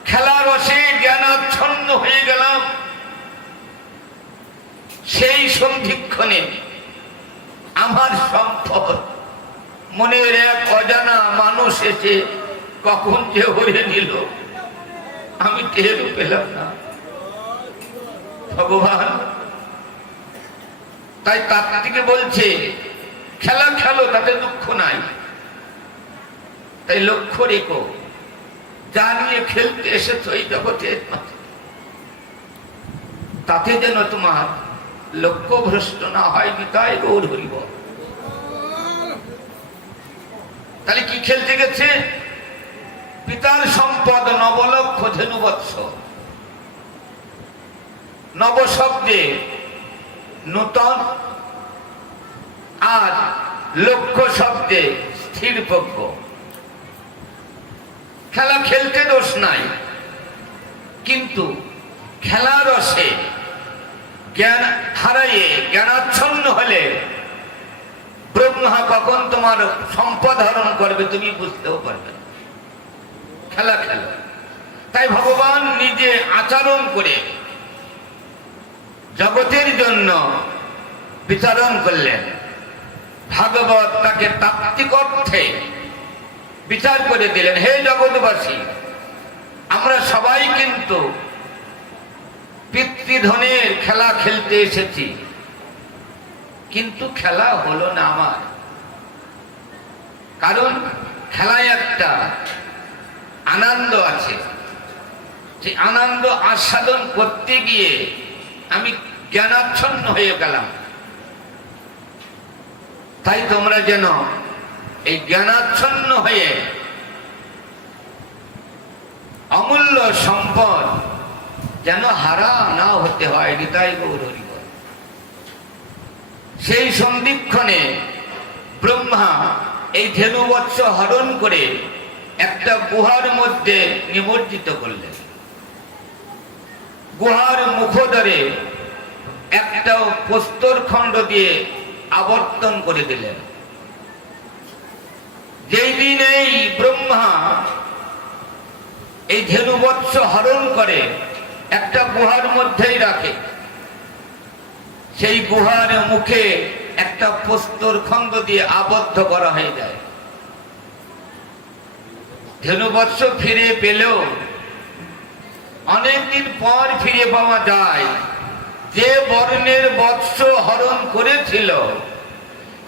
খেলা রসে জ্ঞানাচ্ছন্ন হয়ে গেলাম, সেই সন্ধিক্ষণে আমার সম্পদ মনের এক অজানা মানুষ এসে কখন যে হরে নিল আমি টেরও পেলাম না। ভগবান তাই তার দিকে বলছে, খেলা খেলো, তাতে দুঃখ নাই, তাই লক্ষ্য রেখো যা নিয়ে খেলতে এসেছ এই জগতে তাতে যেন তোমার লক্ষ্য ভ্রষ্ট না হয়। নিতাই গৌর হরিব। তাহলে কি খেলতে গেছে? পিতার সম্পদ নবলক্ষ ধেনুবৎস। নব শব্দে নূতন, আর লক্ষ্য শব্দে স্থিরপজ্ঞ। খেলা খেলতে দোষ নাই, কিন্তু খেলা রসে জ্ঞান হারাইয়ে জ্ঞানাচ্ছন্ন হলে ব্রহ্মা কখন তোমার সম্পদ হরণ করবে তুমি বুঝতেও পারবে না। খেলা খেলা। তাই ভগবান নিজে আচরণ করে জগতের জন্য বিচারণ করলেন। ভাগবত তাকে তাত্ত্বিক অর্থে বিচার করে দিলেন, হে জগৎবাসী, আমরা সবাই কিন্তু পিতৃধনের খেলা খেলতে এসেছি, কিন্তু খেলা হলো না আমার। কারণ খেলায় একটা আনন্দ আছে, সেই আনন্দ আস্বাদন করতে গিয়ে আমি জ্ঞানাচ্ছন্ন হয়ে গেলাম। তাই তোমরা যেন এই জ্ঞানাচ্ছন্ন হয়ে অমূল্য সম্পদ যেন হারা না হতে হয়। নিতাই গৌর হরি বল। সেই সন্ধিক্ষণে ব্রহ্মা এই ধেনুবৎস হরণ করে একটা গুহার মধ্যে নিমজ্জিত করলেন। গুহার মুখদ্বারে একটা প্রস্তর খণ্ড দিয়ে আবর্তন করে দিলেন। যেই দিন এই ব্রহ্মা এই ধেনুবৎস হরণ করে একটা গুহার মধ্যেই রাখে, সেই গুহার মুখে একটা প্রস্তর খণ্ড দিয়ে আবদ্ধ করা হয়ে যায়। ধেনুবৎস ফিরে পেলেও অনেকদিন পর ফিরে পাওয়া যায়। যে বর্ণের বৎস হরণ করেছিল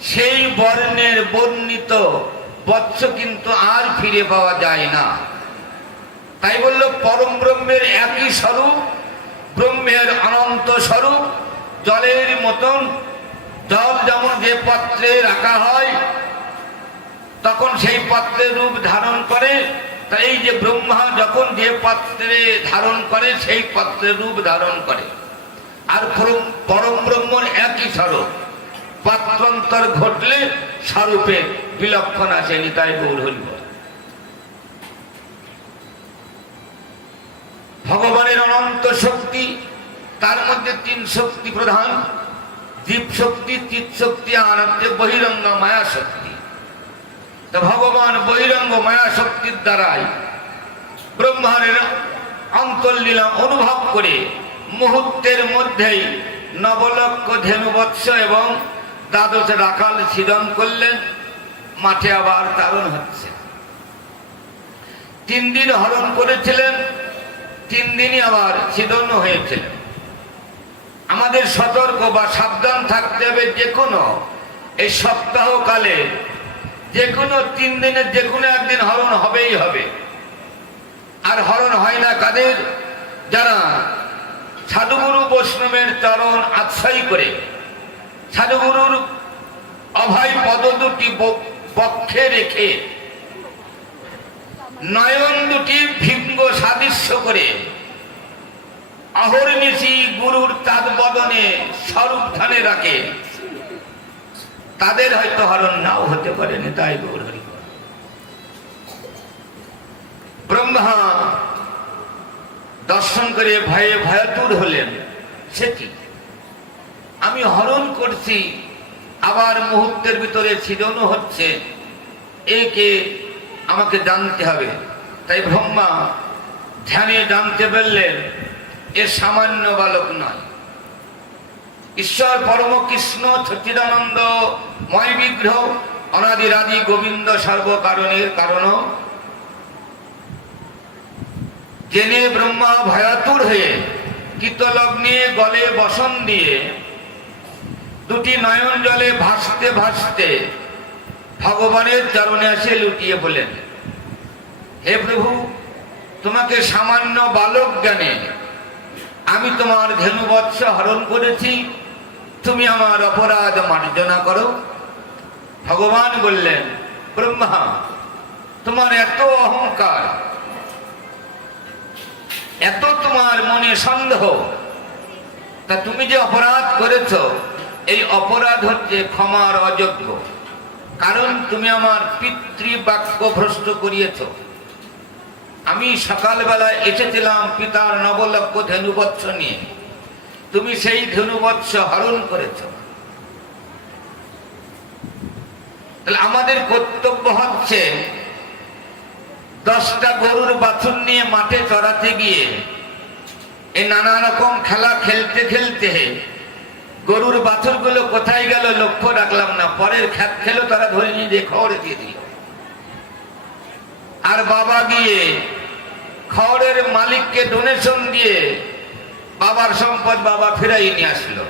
সেই বর্ণের বর্ণিত বৎস কিন্তু আর ফিরে পাওয়া যায় না। তাই বলল পরম ব্রহ্মের একই স্বরূপ, ব্রহ্মের অনন্ত স্বরূপ। জলের মতন, জল যেমন যে পাত্রে রাখা হয় তখন সেই পাত্রের রূপ ধারণ করে, তাই এই যে ব্রহ্মা যখন যে পাত্রে ধারণ করে সেই পাত্রের রূপ ধারণ করে। আর পরম ব্রহ্মর একই স্বরূপ, পাত্রান্তর ঘটলে স্বরূপে বিলক্ষণ আসেনি। তাই গৌর হইল ভগবানের অনন্ত শক্তি, তার মধ্যে তিন শক্তি প্রধান: জীব শক্তি, চিৎ শক্তি, আর হচ্ছে বহিরঙ্গ মায়া শক্তি। তো ভগবান বহিরঙ্গ মায়া শক্তির দ্বারাই ব্রহ্মাণ্ডের অন্তর্লীলা অনুভব করে মুহূর্তের মধ্যেই নবলক্ষ ধেনুবৎস এবং দ্বাদশ রাখাল ছিদন করলেন। মাঠে আবার তারণ হচ্ছে। 3 দিন হরণ করেছিলেন, 3 দিনই আবার ছিদন হয়েছিলেন। আমাদের সতর্ক বা সাবধান থাকতে হবে। যে কোনো এই সপ্তাহকালে যে কোনো 3 দিনের যে কোনো একদিন হরণ হবেই হবে। আর হরণ হয় না কাদের? যারা সাধুগুরু বৈষ্ণবের চরণ আশ্রয় করে, সাধুগুরুর অভয় পদ দুটি বক্ষে রেখে, নয়ন দুটি ভিঙ্গ সাদৃশ্য করে, অহর্নিশি গুরুর তাদ বদনে স্বরূপ ধানে রাখে, তাদের হয়তো হরণ নাও হতে পারে। তাই গৌর হরি। ব্রহ্মা দর্শন করে ভয়ে ভয়াতুর হলেন। সে কি, আমি হরণ করছি, আবার মুহূর্তের ভিতরে ছিদনও হচ্ছে, একে আমাকে জানতে হবে। তাই ব্রহ্মা ধ্যানে জানতে পারলেন এ সামান্য বালক নয়, ঈশ্বর পরম কৃষ্ণ সচ্চিদানন্দ ময় বিগ্রহ, অনাদিরাদি গোবিন্দ সর্বকারণের কারণ। জেনে ব্রহ্মা ভয়াতুর হয়ে কীতলগ্নে গলে বসন দিয়ে দুটি নয়ন জলে ভাসতে ভাসতে ভগবানের চরণে এসে লুটিয়ে বলেন, হে প্রভু, তোমাকে সামান্য বালক জ্ঞানে আমি তোমার ধেনুবৎস হরণ করেছি, তুমি আমার অপরাধ মার্জনা করো। ভগবান বললেন, ব্রহ্মা, তোমার এত অহংকার, এত তোমার মনে সন্দেহ, তা তুমি যে অপরাধ করেছ এই অপরাধ হচ্ছে ক্ষমার অযোগ্য। কারণ তুমি আমার পিতৃবাক্য ভ্রষ্ট করিয়েছ। আমি সকালবেলায় এসেছিলাম পিতার নবলক্ষ ধেনুবৎস নিয়ে, তুমি সেই ধেনুবৎস হরণ করেছ। তাহলে আমাদের কর্তব্য হচ্ছে 10টা গরুর বাছুর নিয়ে মাঠে চড়াতে গিয়ে এই নানা রকম খেলা খেলতে খেলতে গরুর বাছুর গুলো কোথায় গেল লক্ষ্য রাখলাম না, পরের খ্যাত খেলো তারা ধরে নিয়ে দিয়ে খড়ে দিয়ে দিল। আর বাবা গিয়ে খড়ের মালিককে ডোনেশন দিয়ে বাবার সম্পদ বাবা ফেরাই নিয়ে আসলো।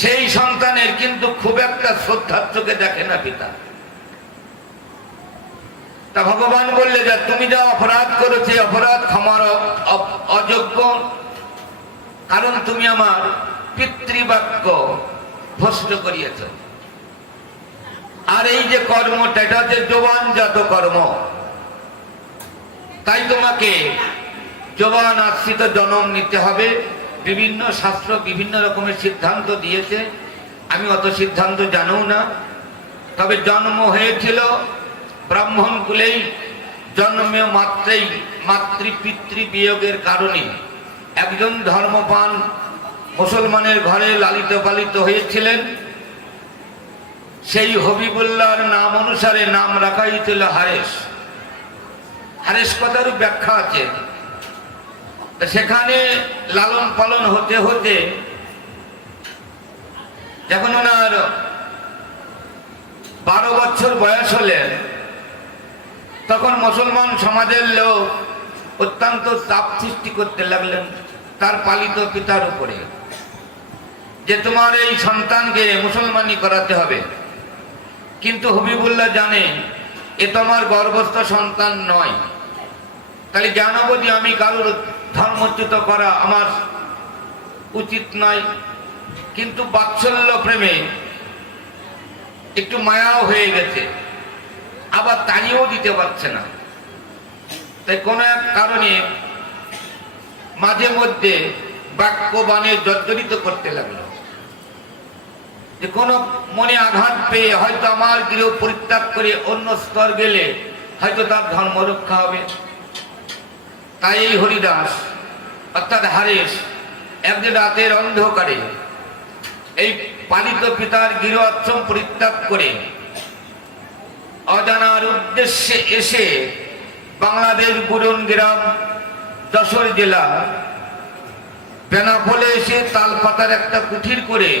সেই সন্তানের কিন্তু খুব একটা শ্রদ্ধার চোখে দেখে না পিতা। তা ভগবান বললে যে তুমি যা অপরাধ করেছে অপরাধ ক্ষমার অযোগ্য, কারণ তুমি আমার পিতৃবাক্য ভ্রষ্ট করিয়েছ। আর এই যে কর্মটা, এটা হচ্ছে জবানজাত কর্ম। তাই তোমাকে জবান আশ্রিত জন্ম নিতে হবে। বিভিন্ন শাস্ত্র বিভিন্ন রকমের সিদ্ধান্ত দিয়েছে, আমি অত সিদ্ধান্ত জানিও না। তবে জন্ম হয়েছিল ব্রাহ্মণ কুলেই, জন্মে মাত্রেই মাতৃ পিতৃ বিয়োগের কারণে একজন ধর্মপান মুসলমানের ঘরে লালিত পালিত হয়েছিলেন। সেই হবিবুল্লাহর নাম অনুসারে নাম রাখা হয়েছিল হারেস। হারেস কথার ব্যাখ্যা আছে। সেখানে লালন পালন হতে হতে যখন ওনার 12 বছর বয়স হলেন, তখন মুসলমান সমাজের লোক অত্যন্ত চাপ সৃষ্টি করতে লাগলেন তার পালিত পিতার উপরে, যে তোমার এই সন্তানকে মুসলমানি করাতে হবে। কিন্তু হবিবুল্লাহ জানে এ তোমার গর্ভস্থ সন্তান নয়, তাহলে জ্ঞানাবধি আমি কারোর ধর্মচ্যুত করা আমার উচিত নয়। কিন্তু বাৎসল্য প্রেমে একটু মায়াও হয়ে গেছে, আবার তাড়িয়েও দিতে পারছে না। তাই কোনো এক কারণে মাঝে মধ্যে বাক্যবাণে জর্জরিত করতে লাগলো, যে কোনো মনে আঘাত পেয়ে হয়তো আমার গৃহ পরিত্যাগ করে অন্য স্তর গেলে হয়তো তার ধর্ম রক্ষা হবে। তাই এই হরিদাস অর্থাৎ হারেস একদিন রাতের অন্ধকারে এই পালিত পিতার গৃহ আশ্রম পরিত্যাগ করে অজানার উদ্দেশ্যে এসে বাংলাদেশ বুরন গ্রাম যশোর জেলা বেনাপোলে এসে তালপাতার একটা কুঠির করে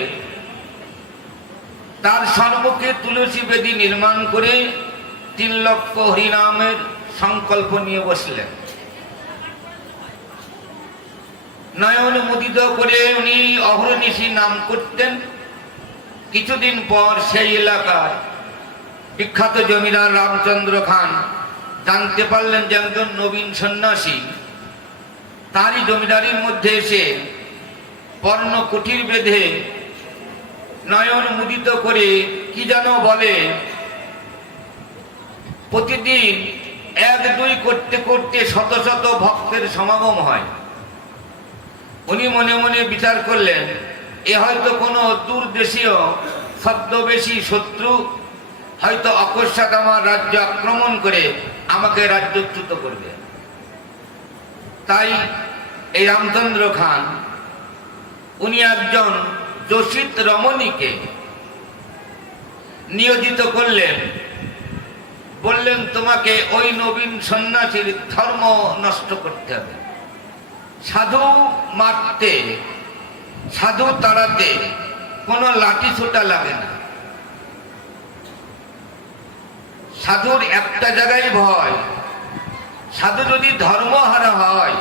তার সম্মুখে তুলসী বেদী নির্মাণ করে 3 লক্ষ হরিনামের সংকল্প নিয়ে বসলেন। নয়ন মুদিত করে উনি অহর্নিশি নাম করতেন। কিছুদিন পর সেই এলাকার বিখ্যাত জমিদার রামচন্দ্র খান জানতে পারলেন যে একজন নবীন সন্ন্যাসী তারই জমিদারির মধ্যে এসে পর্ণ কুঠির বেঁধে নয়ন মুদিত করে কি যেন বলে, প্রতিদিন 1-2 করতে করতে শত শত ভক্তের সমাগম হয়। উনি মনে মনে বিচার করলেন, এ হয়তো কোনো দূরদেশীয় ছদ্মবেশী শত্রু, হয়তো অকস্মাৎ আমার রাজ্য আক্রমণ করে আমাকে রাজ্যচ্যুত করবে। তাই এই রামচন্দ্র খান উনি একজন যোশিত রমণীকে নিয়োজিত করলেন। বললেন, তোমাকে ওই নবীন সন্ন্যাসীর ধর্ম নষ্ট করতে হবে। সাধু মারতে, সাধু তাড়াতে কোনো লাঠি ছোটা লাগে না। সাধুর একটা জায়গায় ভয়, সাধু যদি ধর্মহারা হয়,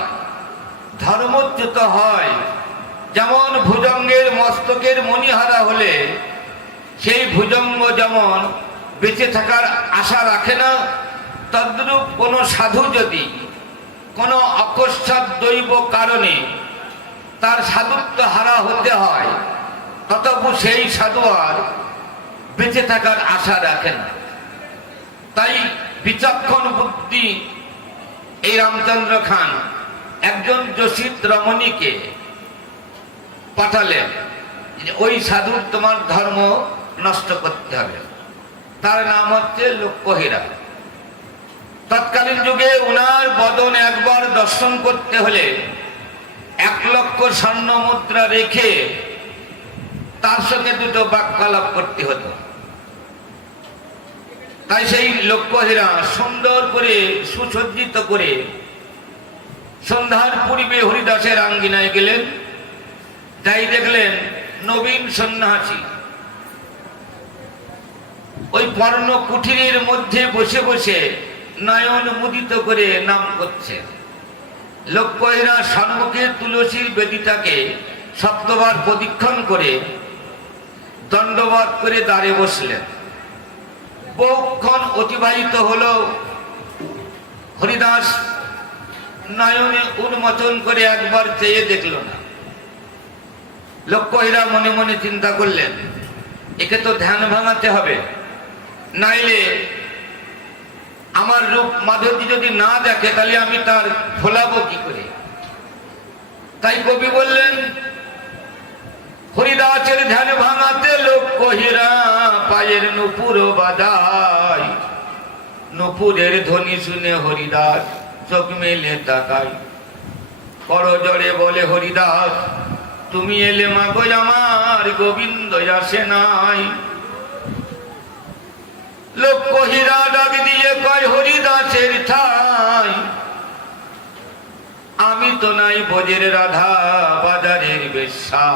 ধর্মচ্যুত হয়, যেমন ভুজঙ্গের মস্তকের মণিহারা হলে সেই ভুজঙ্গ যেমন বেঁচে থাকার আশা রাখে না, তদ্রূপ কোনো সাধু যদি কোনো অকস্মাৎ দৈব কারণে তার সাধুত্ব হারা হতে হয়, ততপু সেই সাধু আর বেঁচে থাকার আশা রাখে না। তাই বিচক্ষণ বুদ্ধি এই রামচন্দ্র খান একজন যোশিত রমণীকে পাঠালেন, ওই সাধুর তোমার ধর্ম নষ্ট করতে হবে। তার নাম হচ্ছে লক্ষ্যহীরা। তৎকালীন যুগে উনার বদন একবার দর্শন করতে হলে 1 লক্ষ স্বর্ণ মুদ্রা রেখে তার সঙ্গে 2টো বাক্যালাপ করতে হতো। তাই সেই লক্ষ্যহীরা সুন্দর করে সুসজ্জিত করে সন্ধ্যার পূর্বে হরিদাসের আঙ্গিনায় গেলেন। যাই দেখলেন নবীন সন্ন্যাসী ওই পর্ণ কুঠিরের মধ্যে বসে বসে নয়ন মুদিত করে নাম করছে। লক্ষ্যহীরা সম্মুখে তুলসীর বেদিটাকে 7বার প্রদক্ষিণ করে দণ্ডবাদ করে দাঁড়িয়ে বসলেন। বহুক্ষণ অতিবাহিত হলো। হরিদাস নয়নে উন্মোচন করে একবার চেয়ে দেখল না। লক্ষ্যহীরা মনে মনে চিন্তা করলেন, একে তো ধ্যান ভাঙাতে হবে, নাইলে আমার রূপ মাধুর্য যদি না দেখে তাহলে আমি তার ভোলাবো কি করে। তাই কবি বললেন, হরিদাসের ধ্যান ভাঙাতে লক্ষ্যহীরা পায়ের নুপুর বাজায়, নুপুরের ধ্বনি শুনে হরিদাস চোখ মেলে তাকায়। করজোড়ে বলে হরিদাস তুমি এলে মাগো আমার গোবিন্দ আসে নাই। লোক কহিরা ডাক দিয়ে কয় হরিদাসের ঠাই, আমি তো নাই ভোজের রাধা বাজারের বেশ্যা,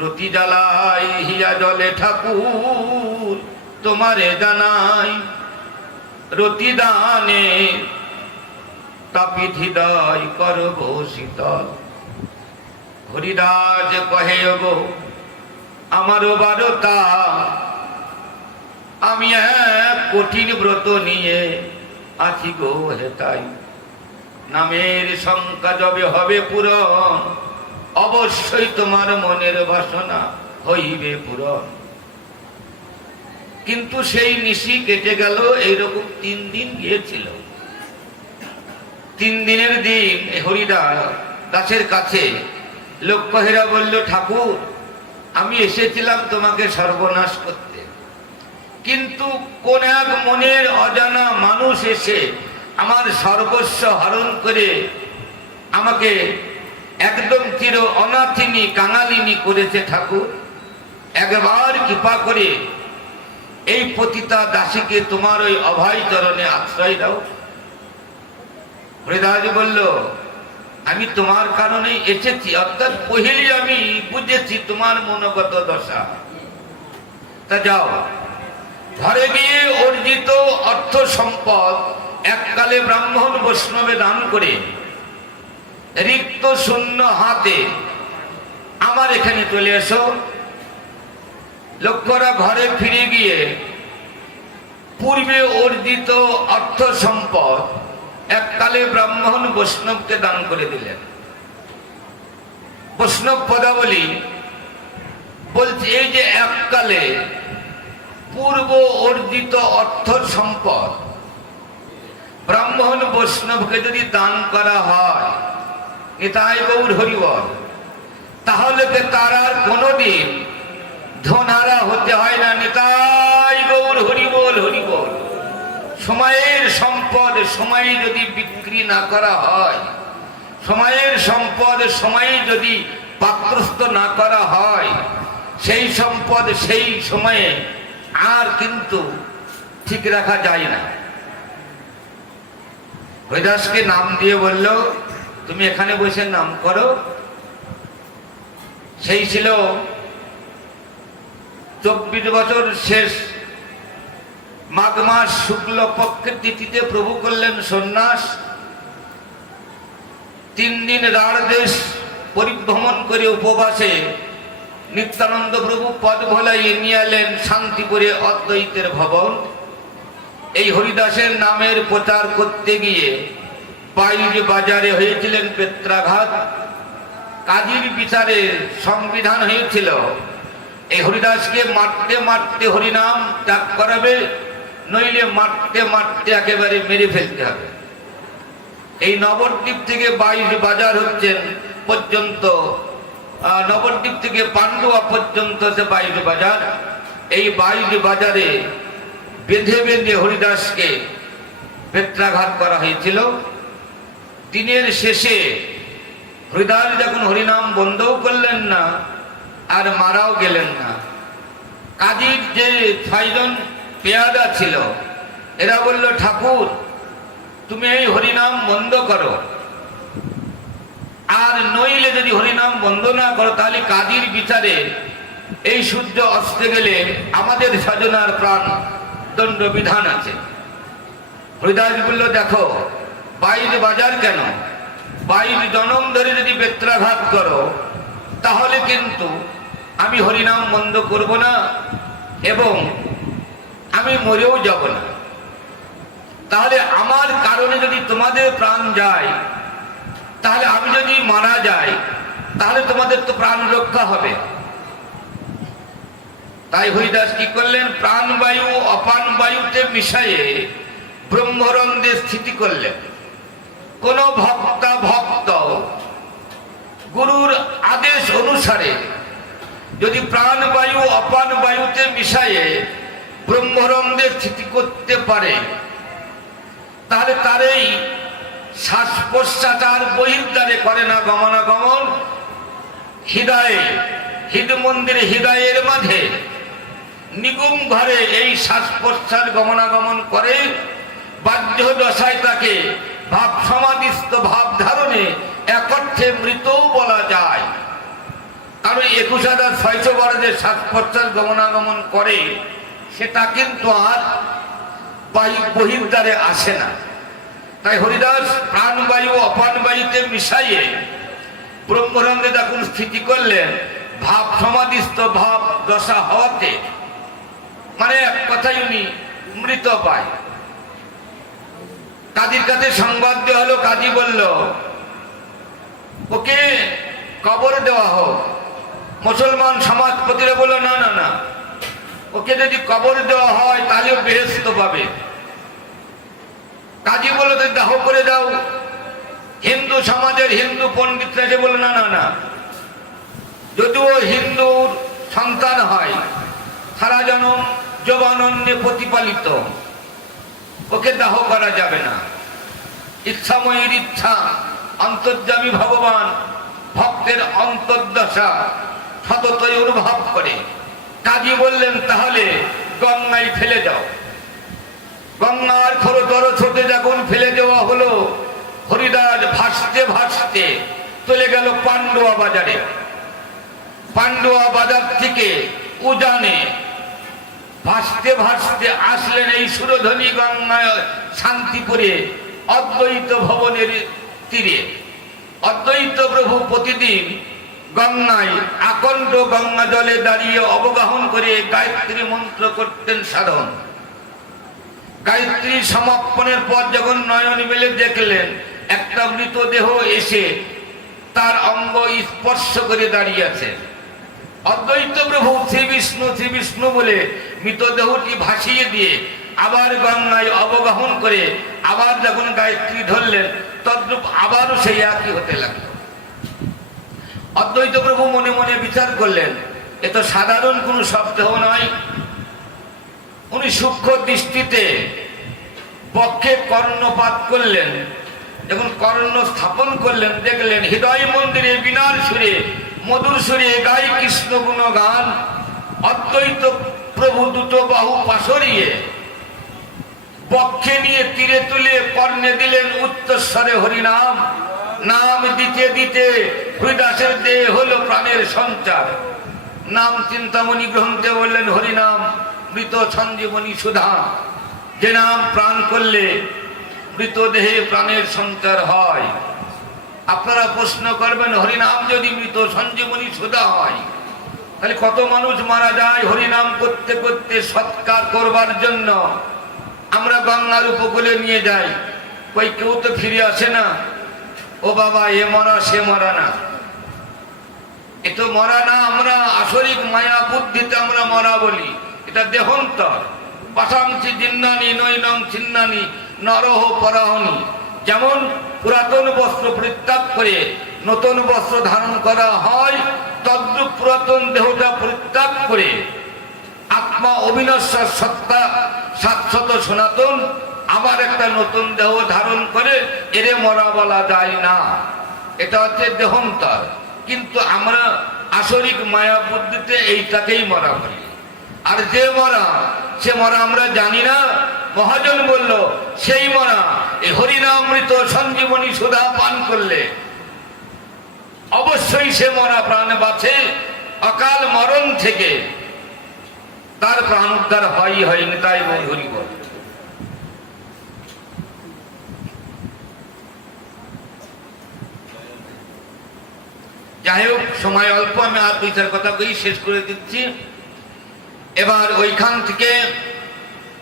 রতি জ্বালাই হিয়া জলে ঠাকুর তোমারে জানাই, রতি দানে তাপিত হৃদয় করব শীতল। হরিদাস কহে গো আমারও বারতা, আমি এক কঠিন ব্রত নিয়ে আছি গো হেতাই, নামের সংখ্যা যবে হবে পূরণ, অবশ্যই তোমার মনের বাসনা হইবে পূরণ। কিন্তু সেই নিশি কেটে গেল, এইরকম 3 দিন গিয়েছিল। 3 দিনের দিন হরিদাসের কাছে লোক কহেরা বলল, ঠাকুর আমি এসেছিলাম তোমাকে সর্বনাশ করতে, কিন্তু কোন এক মনের অজানা মানুষ এসে আমার সর্বস্ব হরণ করে আমাকে একদম চির অনাথিনী কাঙালিনী করেছে। ঠাকুর একবার কৃপা করে এই পতিতা দাসীকে তোমার ওই অভয় চরণে আশ্রয় দাও। হরিদাস বলল, আমি তোমার কারণেই এসেছি, অর্থাৎ পহিলি আমি বুঝেছি তোমার মনোগত দশা। তা যাও, ঘরে গিয়ে অর্জিত অর্থ সম্পদ এককালে ব্রাহ্মণ বৈষ্ণবে দান করে রিক্ত শূন্য হাতে আমার এখানে চলে এসো। লোকরা ঘরে ফিরে গিয়ে পূর্বে অর্জিত অর্থ সম্পদ এককালে ব্রাহ্মণ বৈষ্ণবকে দান করে দিলেন। বৈষ্ণব পদাবলী বলছে, এই যে এককালে পূর্ব অর্জিত অর্থ সম্পদ ব্রাহ্মণ বৈষ্ণবকে যদি দান করা হয়, নিতাই গৌর হরিবল, তাহলে তার আর কোনোদিন ধনহারা হতে হয় না। নিতাই গৌর হরিবল হরিবল। সময়ের সম্পদ সময়ে যদি বিক্রি না করা হয়, সময়ের সম্পদ সময়ে যদি পাত্রস্থ না করা হয়, সেই সম্পদ সেই সময়ে আর কিন্তু ঠিক রাখা যায় না। হরিদাসকে নাম দিয়ে বলল, তুমি এখানে বসে নাম করো। সেই ছিল 24 বছর শেষ মাঘ মাস শুক্ল পক্ষের তিথিতে প্রভু করলেন সন্ন্যাস। 3 দিন রাঢ়দেশ পরিভ্রমণ করে উপবাসে নিত্যানন্দ প্রভু পদ ভোলাইয়ে নিয়ে এলেন শান্তিপুরে অদ্বৈতের ভবন। এই হরিদাসের নামের প্রচার করতে গিয়ে বাইর বাজারে হয়েছিলেন পেত্রাঘাত। কাজীর বিচারে সংবিধান হয়েছিল, এই হরিদাসকে মারতে মারতে হরিনাম ত্যাগ করাবে, নইলে মারতে মারতে একেবারে মেরে ফেলতে হবে। এই নবদ্বীপ থেকে বাইর বাজার হচ্ছেন পর্যন্ত, নবদ্বীপ থেকে পান্ডুয়া পর্যন্ত সে বাইর বাজার। এই বাইর বাজারে বেঁধে বেঁধে হরিদাসকে বেত্রাঘাত করা হয়েছিল। দিনের শেষে হরিদাস যখন হরিনাম বন্ধও করলেন না আর মারাও গেলেন না, কাজীর যে 6 জন পেয়াদা ছিল এরা বলল, ঠাকুর তুমি এই হরিনাম বন্ধ করো, আর নইলে যদি হরিনাম বন্ধ না করো তাহলে কাজীর বিচারে এই সূর্য অস্তে গেলে আমাদের স্বজনার প্রাণ দণ্ড বিধান আছে। হরিদাস বলল, দেখো বাইর বাজার কেন, বাইর জনম ধরে যদি বেত্রাঘাত করো তাহলে কিন্তু আমি হরিনাম বন্ধ করব না এবং আমি মরেও যাব না। তাহলে আমার কারণে যদি তোমাদের প্রাণ যায়, তাহলে আমি যদি মারা যাই তাহলে তোমাদের তো প্রাণ রক্ষা হবে। তাই হরিদাস কি করলেন, প্রাণবায়ু অপান বায়ুতে মিশাইয়ে ব্রহ্মরন্ধ্রে স্থিতি করলেন। কোন ভক্ত গুরুর আদেশ অনুসারে যদি প্রাণবায়ু অপান বায়ুতে মিশাইয়ে ব্রহ্মরন্ধ্রে স্থিতি করতে পারে, তাহলে তার এই শ্বাস প্রশ্বাস আর বহির্দ্বারে করে না গমনাগমন, হৃদয়ে হৃদ মন্দিরে হৃদয়ের মাঝে নিগুম ঘরে এই শ্বাস প্রশ্বাস গমনাগমন করে বাহ্য দশায় তাকে ভাব সমাধিস্থ ভাব ধারণে এক অর্থে মৃতও বলা যায়। কারণ 21,600 বার যে শ্বাস প্রশ্বাস গমনাগমন করে সেটা কিন্তু আর বহির্দ্বারে আসে না। তাই হরিদাস প্রাণবায়ু অপানবায়ুতে মিশাইয়ে ব্রহ্মরঙ্গে যখন স্থিতি করলেন ভাব সমাধিস্থ ভাব দশা হওয়াতে, মানে এক কথাই উনি মৃত পায়। কাজীর কাছে সংবাদ দেওয়া হলো। কাজী বলল ওকে কবর দেওয়া হোক। মুসলমান সমাজপতিরা বলল না না না, ওকে যদি কবর দেওয়া হয় তাহলে বেহেশত পাবে। কাজী বলল দাহ করে দাও। হিন্দু সমাজের হিন্দু পণ্ডিতরা যে বলল না না না, যদিও হিন্দুর সন্তান হয় সারা জনম যৌবনান্নে প্রতিপালিত, ওকে দাহ করা যাবে না। ইচ্ছাময়ীর ইচ্ছা, অন্তর্যামী ভগবান ভক্তের অন্তর্দশা সততই অনুভব করে। কাজী বললেন তাহলে গঙ্গায় ফেলে দাও। গঙ্গার খরতর ছোটে যখন ফেলে দেওয়া হলো, হরিদাস ভাসতে ভাসতে চলে গেল পান্ডুয়া বাজারে। পান্ডুয়া বাজার থেকে উজানে ভাসতে ভাসতে আসলেন এই সুরধ্বনি গঙ্গায় শান্তিপুরে অদ্বৈত ভবনের তীরে। অদ্বৈত প্রভু প্রতিদিন গঙ্গায় আকণ্ঠ গঙ্গা জলে দাঁড়িয়ে অবগাহন করে গায়ত্রী মন্ত্র করতেন সাধন। গায়ত্রী সমাপনের পর যখন নয়ন মেলে দেখলেন একটা মৃতদেহ এসে তার অঙ্গ স্পর্শ করে দাঁড়িয়ে আছে। অদ্বৈত প্রভু শ্রী বিষ্ণু বলে মৃতদেহটি ভাসিয়ে দিয়ে আবার গঙ্গায় অবগাহন করে আবার যখন গায়ত্রী ধরলেন তদ্রূপ আবারও সেই একই হতে লাগলো। অদ্বৈত প্রভু মনে মনে বিচার করলেন এ তো সাধারণ কোন শব্দ নয়। উনি সূক্ষ্ম দৃষ্টিতে পক্ষে কর্ণপাত করলেন। যখন কর্ণ স্থাপন করলেন দেখলেন হৃদয় মন্দিরে বিনার সুরে মধুর সুরে গাই কৃষ্ণ গুণগান। অদ্বৈত প্রভু দুটো বাহু পাশরিয়ে পক্ষে নিয়ে তীরে তুলে কর্ণে দিলেন উচ্চস্বরে হরিনাম। নাম দিতে দিতে হরিদাসের দেহে হলো প্রাণের সঞ্চার। নাম চিন্তামণি গ্রন্থে বললেন হরিনাম মৃত সঞ্জীবনী সুধা। যে নাম প্রাণ করলে মৃতদেহে প্রাণের সঞ্চার হয়। আপনারা প্রশ্ন করবেন হরিনাম যদি মৃত সঞ্জীবনী সুধা হয় তাহলে কত মানুষ মারা যায় হরিনাম করতে করতে সৎকার করবার জন্য আমরা গঙ্গার উপকূলে নিয়ে যাই, কই কেউ তো ফিরে আসে না। ও বাবা এ মরা সে মরা না, এ তো মরা না, আমরা আসরিক মায়া বুদ্ধিতে আমরা মরা বলি। এটা দেহন্তর। পাশামচি জিন্নানি নৈনং ছিন্নানি নরহ পরাহনি। যেমন পুরাতন বস্ত্র পরিত্যাগ করে নতুন বস্ত্র ধারণ করা হয়, তদ্রূপ পুরাতন দেহটা পরিত্যাগ করে আত্মা অবিনশ্বর সত্তা শাশ্বত সনাতন আবার একটা নতুন দেহ ধারণ করে এরে মরা বলা যায় না। এটা হচ্ছে দেহন্তর। কিন্তু আমরা আসরিক মায়া বুদ্ধিতে এইটাকেই মরা বলি। আর যে মরা সে মরা আমরা জানি না। মহাজন বলল সেই মরা এই হরিনামৃত সঞ্জীবনী সুধা পান করলে অবশ্যই সে মরা প্রাণ বাঁচে। অকাল মরণ থেকে তার প্রাণ উদ্ধার হয়নি। তাই হরি বল। যাই হোক সময় অল্প, আমি আর দুই চার কথা বই শেষ করে দিচ্ছি। এবার ওইখান থেকে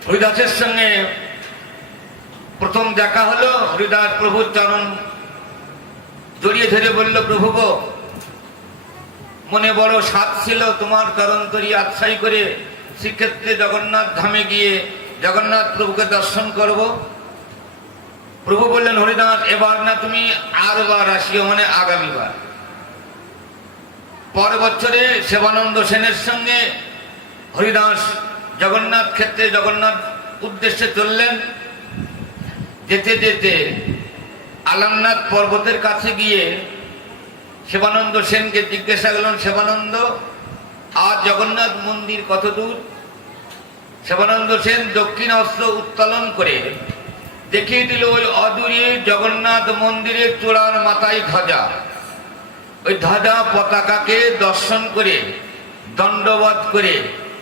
হরিদাসের সঙ্গে প্রথম দেখা হলো। হরিদাস প্রভুর চরণ জড়িয়ে ধরে বলল প্রভু গো, মনে বড় সাধ ছিল তোমার চরণ তরি আশ্রয় করে শ্রীক্ষেত্রে জগন্নাথ ধামে গিয়ে জগন্নাথ প্রভুকে দর্শন করব। প্রভু বললেন হরিদাস এবার না, তুমি আরবার আসিও, মানে আগামীবার। পর বছরে সেবানন্দ সেনের সঙ্গে হরিদাস জগন্নাথ ক্ষেত্রে জগন্নাথ উদ্দেশ্যে চললেন। যেতে যেতে আলামনাথ পর্বতের কাছে গিয়ে শিবানন্দ সেনকে জিজ্ঞাসা করলেন, শিবানন্দ আর জগন্নাথ মন্দির কত দূর? শিবানন্দ সেন দক্ষিণ হস্ত উত্তোলন করে দেখিয়ে দিল ওই অদূরে জগন্নাথ মন্দিরের চূড়ার মাথায় ধ্বজা। ওই ধ্বজা পতাকাকে দর্শন করে দণ্ডবধ করে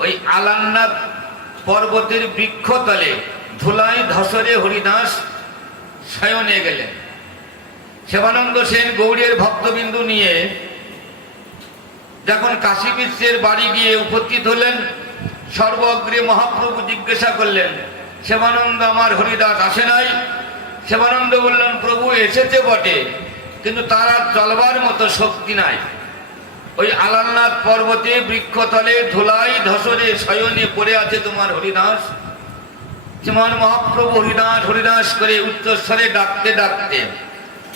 ওই আলারনাথ পর্বতের বৃক্ষতলে ধুলায় ধসরে হরিদাস শয়নে গেলেন। শিবানন্দ সেন গৌড়ের ভক্তবিন্দু নিয়ে যখন কাশী বিশ্বের বাড়ি গিয়ে উপস্থিত হলেন, সর্বগ্রে মহাপ্রভু জিজ্ঞাসা করলেন, শিবানন্দ আমার হরিদাস আসে নাই? শিবানন্দ বললেন, প্রভু এসেছে বটে, কিন্তু তার আর চলবার মতো শক্তি নাই। ওই আলারনাথ পর্বতে বৃক্ষতলে ধুলাই ধসরে শয়নে পড়ে আছে তোমার হরিদাস। যেমন মহাপ্রভু হরিদাস হরিদাস করে উচ্চস্বরে ডাকতে ডাকতে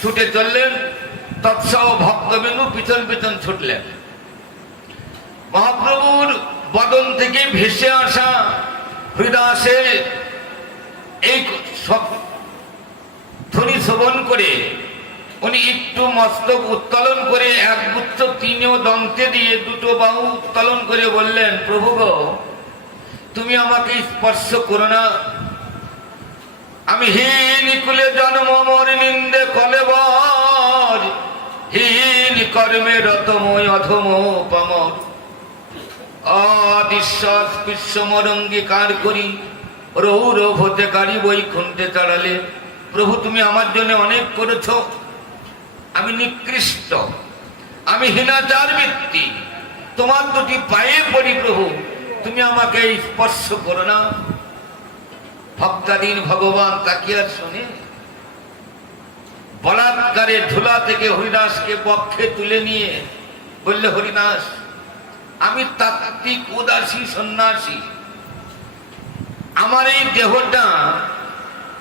ছুটে চললেন। তৎসহ ভক্তবিন্দু পিছন পিছন ছুটলেন। মহাপ্রভুর বদন থেকে ভেসে আসা হরিদাসের এই ধ্বনি শ্রবণ করে উনি একটু মস্তক উত্তোলন করে একগুচ্ছ তিনিও দন্তে দিয়ে দুটো বাহু উত্তোলন করে বললেন, প্রভু গো, তুমি আমাকে স্পর্শ করো না। আমি হীন কুলে জন্ম মোর নিন্দে কলেবর, হীন কর্মে রতময় অধম পামর। অবিশ্বাস বিশ্বমর অঙ্গীকার করি রৌরব হতে গাড়ি বৈকুণ্ঠে চড়ালে। প্রভু তুমি আমার জন্য অনেক করেছ, আমি নিকৃষ্ট, আমি হীনাচার ব্যক্তি, তোমার দুটি পায়ে পড়ি প্রভু, তুমি আমাকে স্পর্শ করো না। ভক্তাধীন ভগবান তাকিয়ার শুনে বলাৎকারে ধুলা থেকে হরিদাসকে পক্ষে তুলে নিয়ে বললে, হরিদাস আমি তাত্ত্বিক উদাসী সন্ন্যাসী, আমার এই দেহটা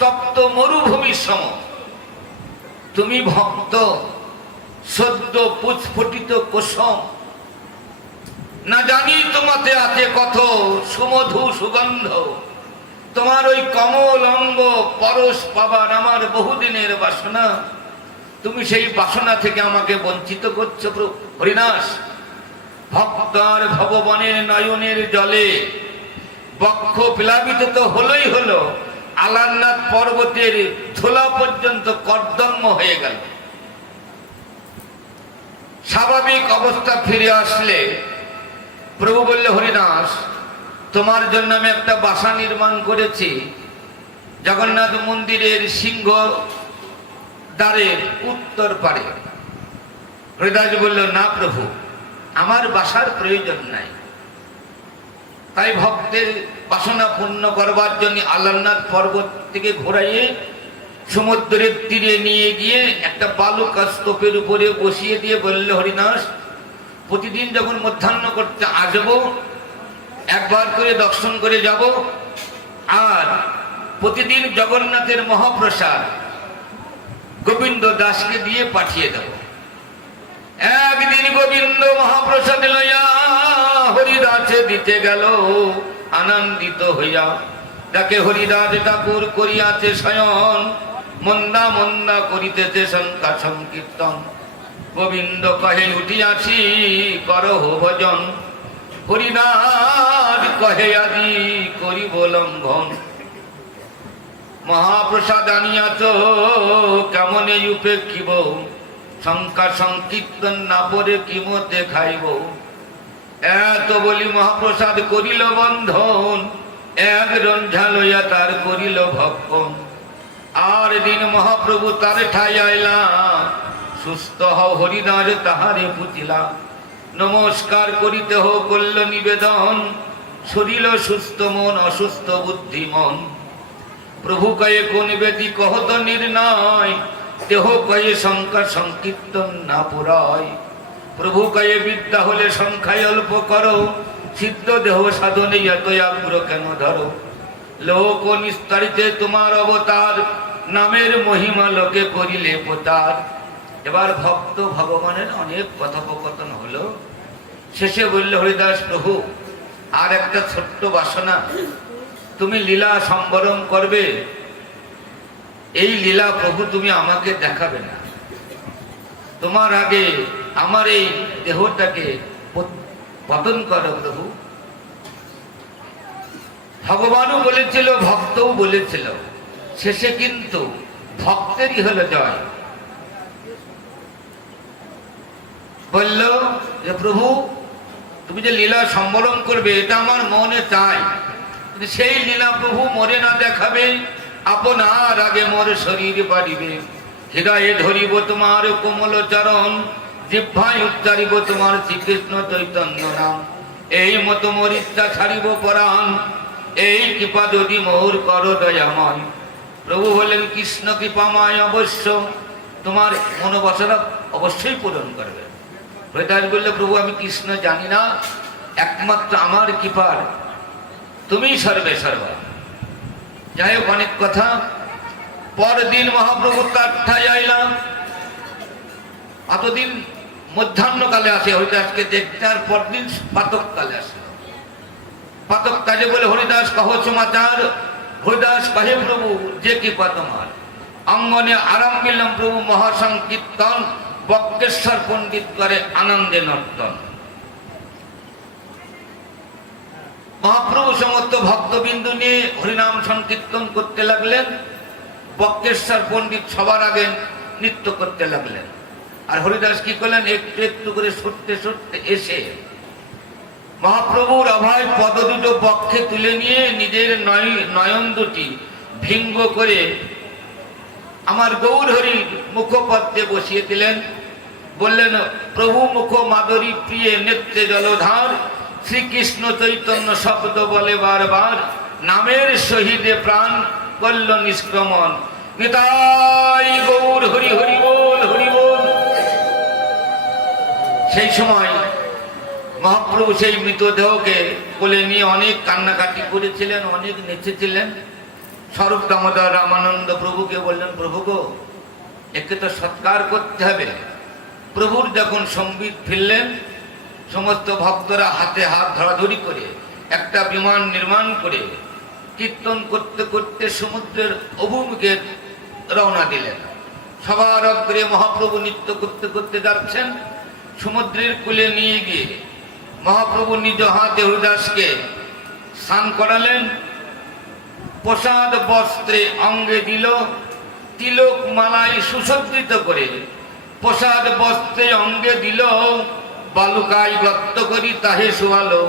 তপ্ত মরুভূমির সম, তুমি ভক্ত সদ্য পুষ্পটিত কোসম, না জানি তোমাতে আছে কত সুমধু সুগন্ধ, তোমার ওই কমল অঙ্গ পরশ পাবার আমার বহুদিনের বাসনা, তুমি সেই বাসনা থেকে আমাকে বঞ্চিত করছো হরিদাস। ভক্তার ভগবানের নয়নের জলে বক্ষ প্লাবিত তো হলোই হলো, আলারনাথ পর্বতের ধুলা পর্যন্ত কর্দম্য হয়ে গেল। স্বাভাবিক অবস্থা ফিরে আসলে প্রভু বললে, হরিদাস তোমার জন্য আমি একটা বাসা নির্মাণ করেছি জগন্নাথ মন্দিরের সিংহ দ্বারের উত্তর পারে। হরিদাস বলল, না প্রভু, আমার বাসার প্রয়োজন নাই। তাই ভক্তের বাসনা পূর্ণ করবার জন্য আলারনাথ পর্বত থেকে ঘোরাইয়ে সমুদ্রের তীরে নিয়ে গিয়ে একটা বালুকা স্তূপের উপরে বসিয়ে দিয়ে বললে, হরিদাস প্রতিদিন যখন মধ্যাহ্ন করতে আসবো একবার করে দর্শন করে যাব, আর প্রতিদিন জগন্নাথের মহাপ্রসাদ গোবিন্দ দাসকে দিয়ে পাঠিয়ে দেব। একদিন গোবিন্দ মহাপ্রসাদ লইয়া হরিদাসে দিতে গেল আনন্দিত হইয়া, যাকে হরিদাস ঠাকুর করিয়াছে শয়ন, মন্দা মন্দা করিতেছে শঙ্কা সংকীর্তন। গোবিন্দ কহে উঠিয়াছি করহ ভজন, হরিদাস কহে আদি করিব লঙ্ঘন। মহাপ্রসাদ আনিয়াছ কেমনে উপেক্ষিব, শঙ্কা সংকীর্তন না পড়ে কিমতে খাইব। এত বলি মহাপ্রসাদ করিল বন্ধন, এক রঞ্ঝা লইয়া তার করিল ভক্ষণ। আর দিন মহাপ্রভু তার ঠাই আইলা, সুস্থ হও হরিদাস তাহারে পুছিলা। নমস্কার করিতে হো করল নিবেদন, শরীর সুস্থ মন অসুস্থ বুদ্ধি মন। প্রভু কয়ে কোন বেদি কহত নির্ণয়, দেহ কয়ে সংখ্যা সংকীর্তন না পুরায়। প্রভু কয়ে বিদ্যা হলে সংখ্যায় অল্প করো, সিদ্ধ দেহ সাধনে এত আগ্রহ কেন ধরো। লোক নিস্তারিতে তোমার অবতার, নামের মহিমা লোকে করিলে প্রচার। এবার ভক্ত ভগবানের অনেক কথোপকথন হলো। শেষে বলল, হরিদাস প্রভু আর একটা ছোট্ট বাসনা, তুমি লীলা সম্বরণ করবে, এই লীলা প্রভু তুমি আমাকে দেখাবে না। তোমার আগে আমার এই দেহটাকে পতন করো প্রভু। ভগবানও বলেছিল, ভক্তও বলেছিল, শেষে কিন্তু ভক্তেরই হলো জয়। বলল যে প্রভু তুমি যে লীলা সম্বরণ করবে এটা আমার মনে চাই, কিন্তু সেই লীলা প্রভু মরে না দেখাবে, আপনার আগে মোর শরীর বাড়িবে। হৃদয়ে ধরিব তোমার কোমল চরণ, জিহ্বায় উচ্চারিব তোমার শ্রীকৃষ্ণ চৈতন্য নাম। এই মতো মোর ইচ্ছা ছাড়িব পরাণ, এই কৃপা যদি মোর কর দয়াময়। প্রভু বললেন কৃষ্ণ কৃপাময় অবশ্য তোমার মনোবাসনা অবশ্যই পূরণ করবে। হরিদাস বললে প্রভু আমি কৃষ্ণ জানি না, একমাত্র আমার কৃপার তুমি সর্বে সর্বা। যাই হোক অনেক কথা। পরদিন মহাপ্রভু কাঠায় আইলাম, এতদিন মধ্যাহ্নকালে আসে হরিদাসকে দেখতে, আর পরদিন প্রাতঃকালে আসে। প্রাতঃ কাজে বলে হরিদাস কহ সমাচার। হরিদাস কহে প্রভু যে কৃপা তোমার। অঙ্গনে আরাম মিললাম প্রভু মহাসংকীর্তন, বক্রেশ্বর পণ্ডিত করে আনন্দে নর্তন। মহাপ্রভু সমস্ত ভক্তবিন্দু নিয়ে হরিনাম সংকীর্তন করতে লাগলেন। বক্রেশ্বর পণ্ডিত সবার আগে নৃত্য করতে লাগলেন। আর হরিদাস কি করলেন, একটু একটু করে সরতে সরতে এসে মহাপ্রভুর অভয় পদ দুটো বক্ষে তুলে নিয়ে নিজের নয়ন দুটি ভিঙ্গ করে আমার গৌর হরির মুখপদ্মে বসিয়ে দিলেন। বললেন প্রভু মুখ মাধুরী প্রিয়ে নেত্রে জলধার, শ্রীকৃষ্ণ চৈতন্য শব্দ বলে বারবার, নামের শহীদে প্রাণ করল নিষ্ক্রমণ। নিতাই গৌর হরি হরি বল হরি বল। সেই সময় মহাপ্রভু সেই মৃতদেহকে কোলে নিয়ে অনেক কান্নাকাটি করেছিলেন, অনেক নেচেছিলেন। স্বরূপ দামোদর রামানন্দ প্রভুকে বললেন প্রভু গো একে তো সৎকার করতে হবে। প্রভুর যখন সম্বিত ফিরলেন, সমস্ত ভক্তরা হাতে হাত ধরাধরি করে একটা বিমান নির্মাণ করে কীর্তন করতে করতে সমুদ্রের অভিমুখে রওনা দিলেন। সবার অগ্রে মহাপ্রভু নৃত্য করতে করতে যাচ্ছেন। সমুদ্রের কূলে নিয়ে গিয়ে মহাপ্রভু নিজ হাতে হরিদাসকে স্নান করালেন। প্রসাদ বস্ত্রে অঙ্গে দিল, তিলক মালাই সুসজ্জিত করে প্রসাদ বস্ত্রে অঙ্গে দিল। বালুকায় গর্ত করি তাহে শোয়ালো,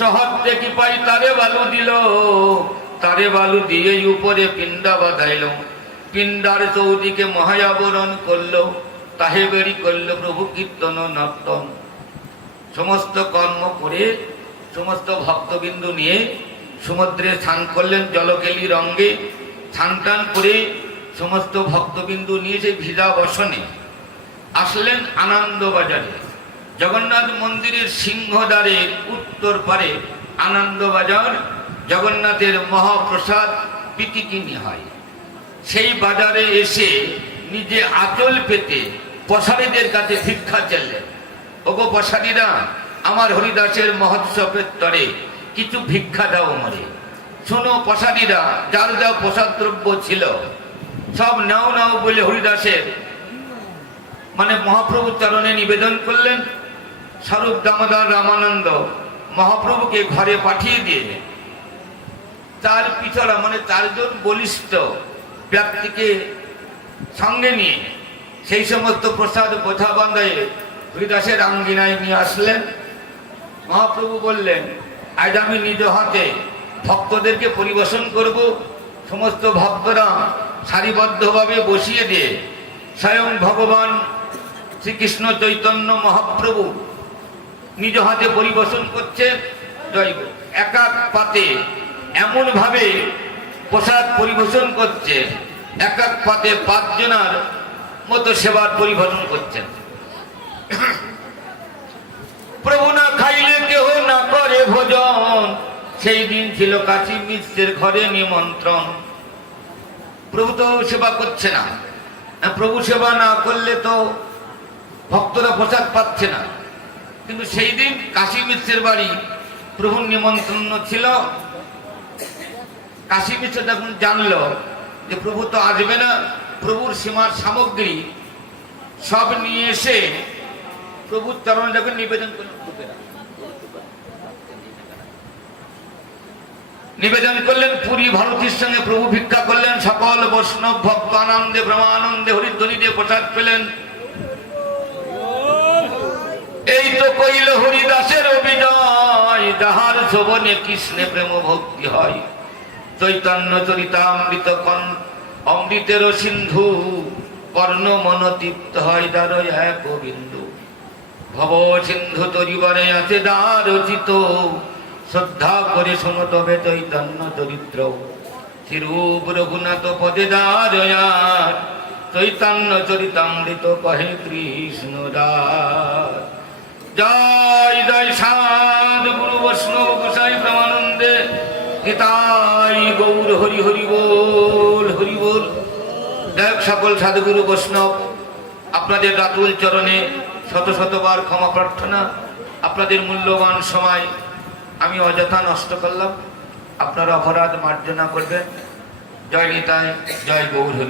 শহর দেখি পাই তারে বালু দিল। তারে বালু দিয়ে উপরে পিণ্ডা বাঁধাইল, পিণ্ডার চৌদিকে মহায়াবরণ করলো। তাহে বেরি করলো প্রভু কীর্তন নর্তন। সমস্ত কর্ম করে সমস্ত ভক্তবিন্দু নিয়ে সমুদ্রে স্নান করলেন জলকেলি রঙ্গে। স্নান টান করে সমস্ত ভক্তবিন্দু নিয়ে সেই ভিজা বসনে আসলেন আনন্দবাজারে। জগন্নাথ মন্দিরের সিংহদ্বারের উত্তর পারে আনন্দবাজার, জগন্নাথের মহাপ্রসাদ পিটিকিনি হয়। সেই বাজারে এসে নিজে আঁচল পেতে পশারীদের কাছে ভিক্ষা চাইলেন। ওগো পশারীরা, আমার হরিদাসের মহোৎসবের তরে কিছু ভিক্ষা দাও মরে। শোনো পশারীরা, যার যা প্রসাদ দ্রব্য ছিল সব নাও নাও বলে হরিদাসের মানে মহাপ্রভুর চরণে নিবেদন করলেন। স্বরূপ দামোদর রামানন্দ মহাপ্রভুকে ঘরে পাঠিয়ে দিয়ে চার পিছড়া মানে চারজন বলিষ্ঠ ব্যক্তিকে সঙ্গে নিয়ে সেই সমস্ত প্রসাদ বোঝা বাঁধায় হরিদাসের আঙ্গিনায় নিয়ে আসলেন। মহাপ্রভু বললেন আজ আমি নিজ হাতে ভক্তদেরকে পরিবেশন করব। সমস্ত ভক্তরা সারিবদ্ধভাবে বসিয়ে দিয়ে স্বয়ং ভগবান শ্রীকৃষ্ণ চৈতন্য মহাপ্রভু নিজ হাতে পরিবেশন করছে। এক এক পাতে এমন ভাবে প্রসাদ পরিবেশন করছে, এক এক পাতে 5 জনার মতো সেবার পরিবেশন করছেন। প্রভু না খাইলে কেহ না করে ভোজন, সেই দিন ছিল কাশী মিশ্রের ঘরে নিমন্ত্রণ। প্রভু তো সেবা করছে না, প্রভু সেবা না করলে তো ভক্তরা প্রসাদ পাচ্ছে না। কিন্তু সেই দিন কাশী মিশ্রের বাড়ি প্রভুর নিমন্ত্রণ ছিল। কাশী মিশ্র যখন জানলো যে প্রভু তো আসবে না, প্রভুর সীমার সামগ্রী সব নিয়ে এসে প্রভুর চরণে যখন নিবেদন করলেন, নিবেদন করলেন, পুরী ভারতীর সঙ্গে প্রভু ভিক্ষা করলেন, সকল বৈষ্ণব ভক্ত আনন্দে ব্রহ্মানন্দে হরিধ্বনি দিয়ে প্রসাদ পেলেন। এই তো কইল হরিদাসের বিজয়, যাহার শোভনে কৃষ্ণে প্রেম ভক্তি হয়। চৈতন্য চরিতামৃত অমৃতের সিন্ধু, কর্ণ মন তৃপ্ত হয় দ্বার এক বিন্দু। ভব সিন্ধু তরিবরে আছে দ্বার রচিত, শ্রদ্ধা করে শোনো তবে চৈতন্য চরিত্র। শ্রীরূপ রঘুনাথ পদে দ্বার, চৈতন্য চরিতামৃত কহে কৃষ্ণ দাস। জয় জয় সাধ গুরু বৈষ্ণব গোসাই প্রেমানন্দে, নিতাই গৌর হরি হরি বল, হরি বল। যাই হোক, সকল সাধুগুরু বৈষ্ণব আপনাদের রাতুল চরণে শত শতবার ক্ষমা প্রার্থনা। আপনাদের মূল্যবান সময় আমি অযথা নষ্ট করলাম, আপনারা অপরাধ মার্জনা করবেন। জয় নিতাই, জয় গৌর হরি।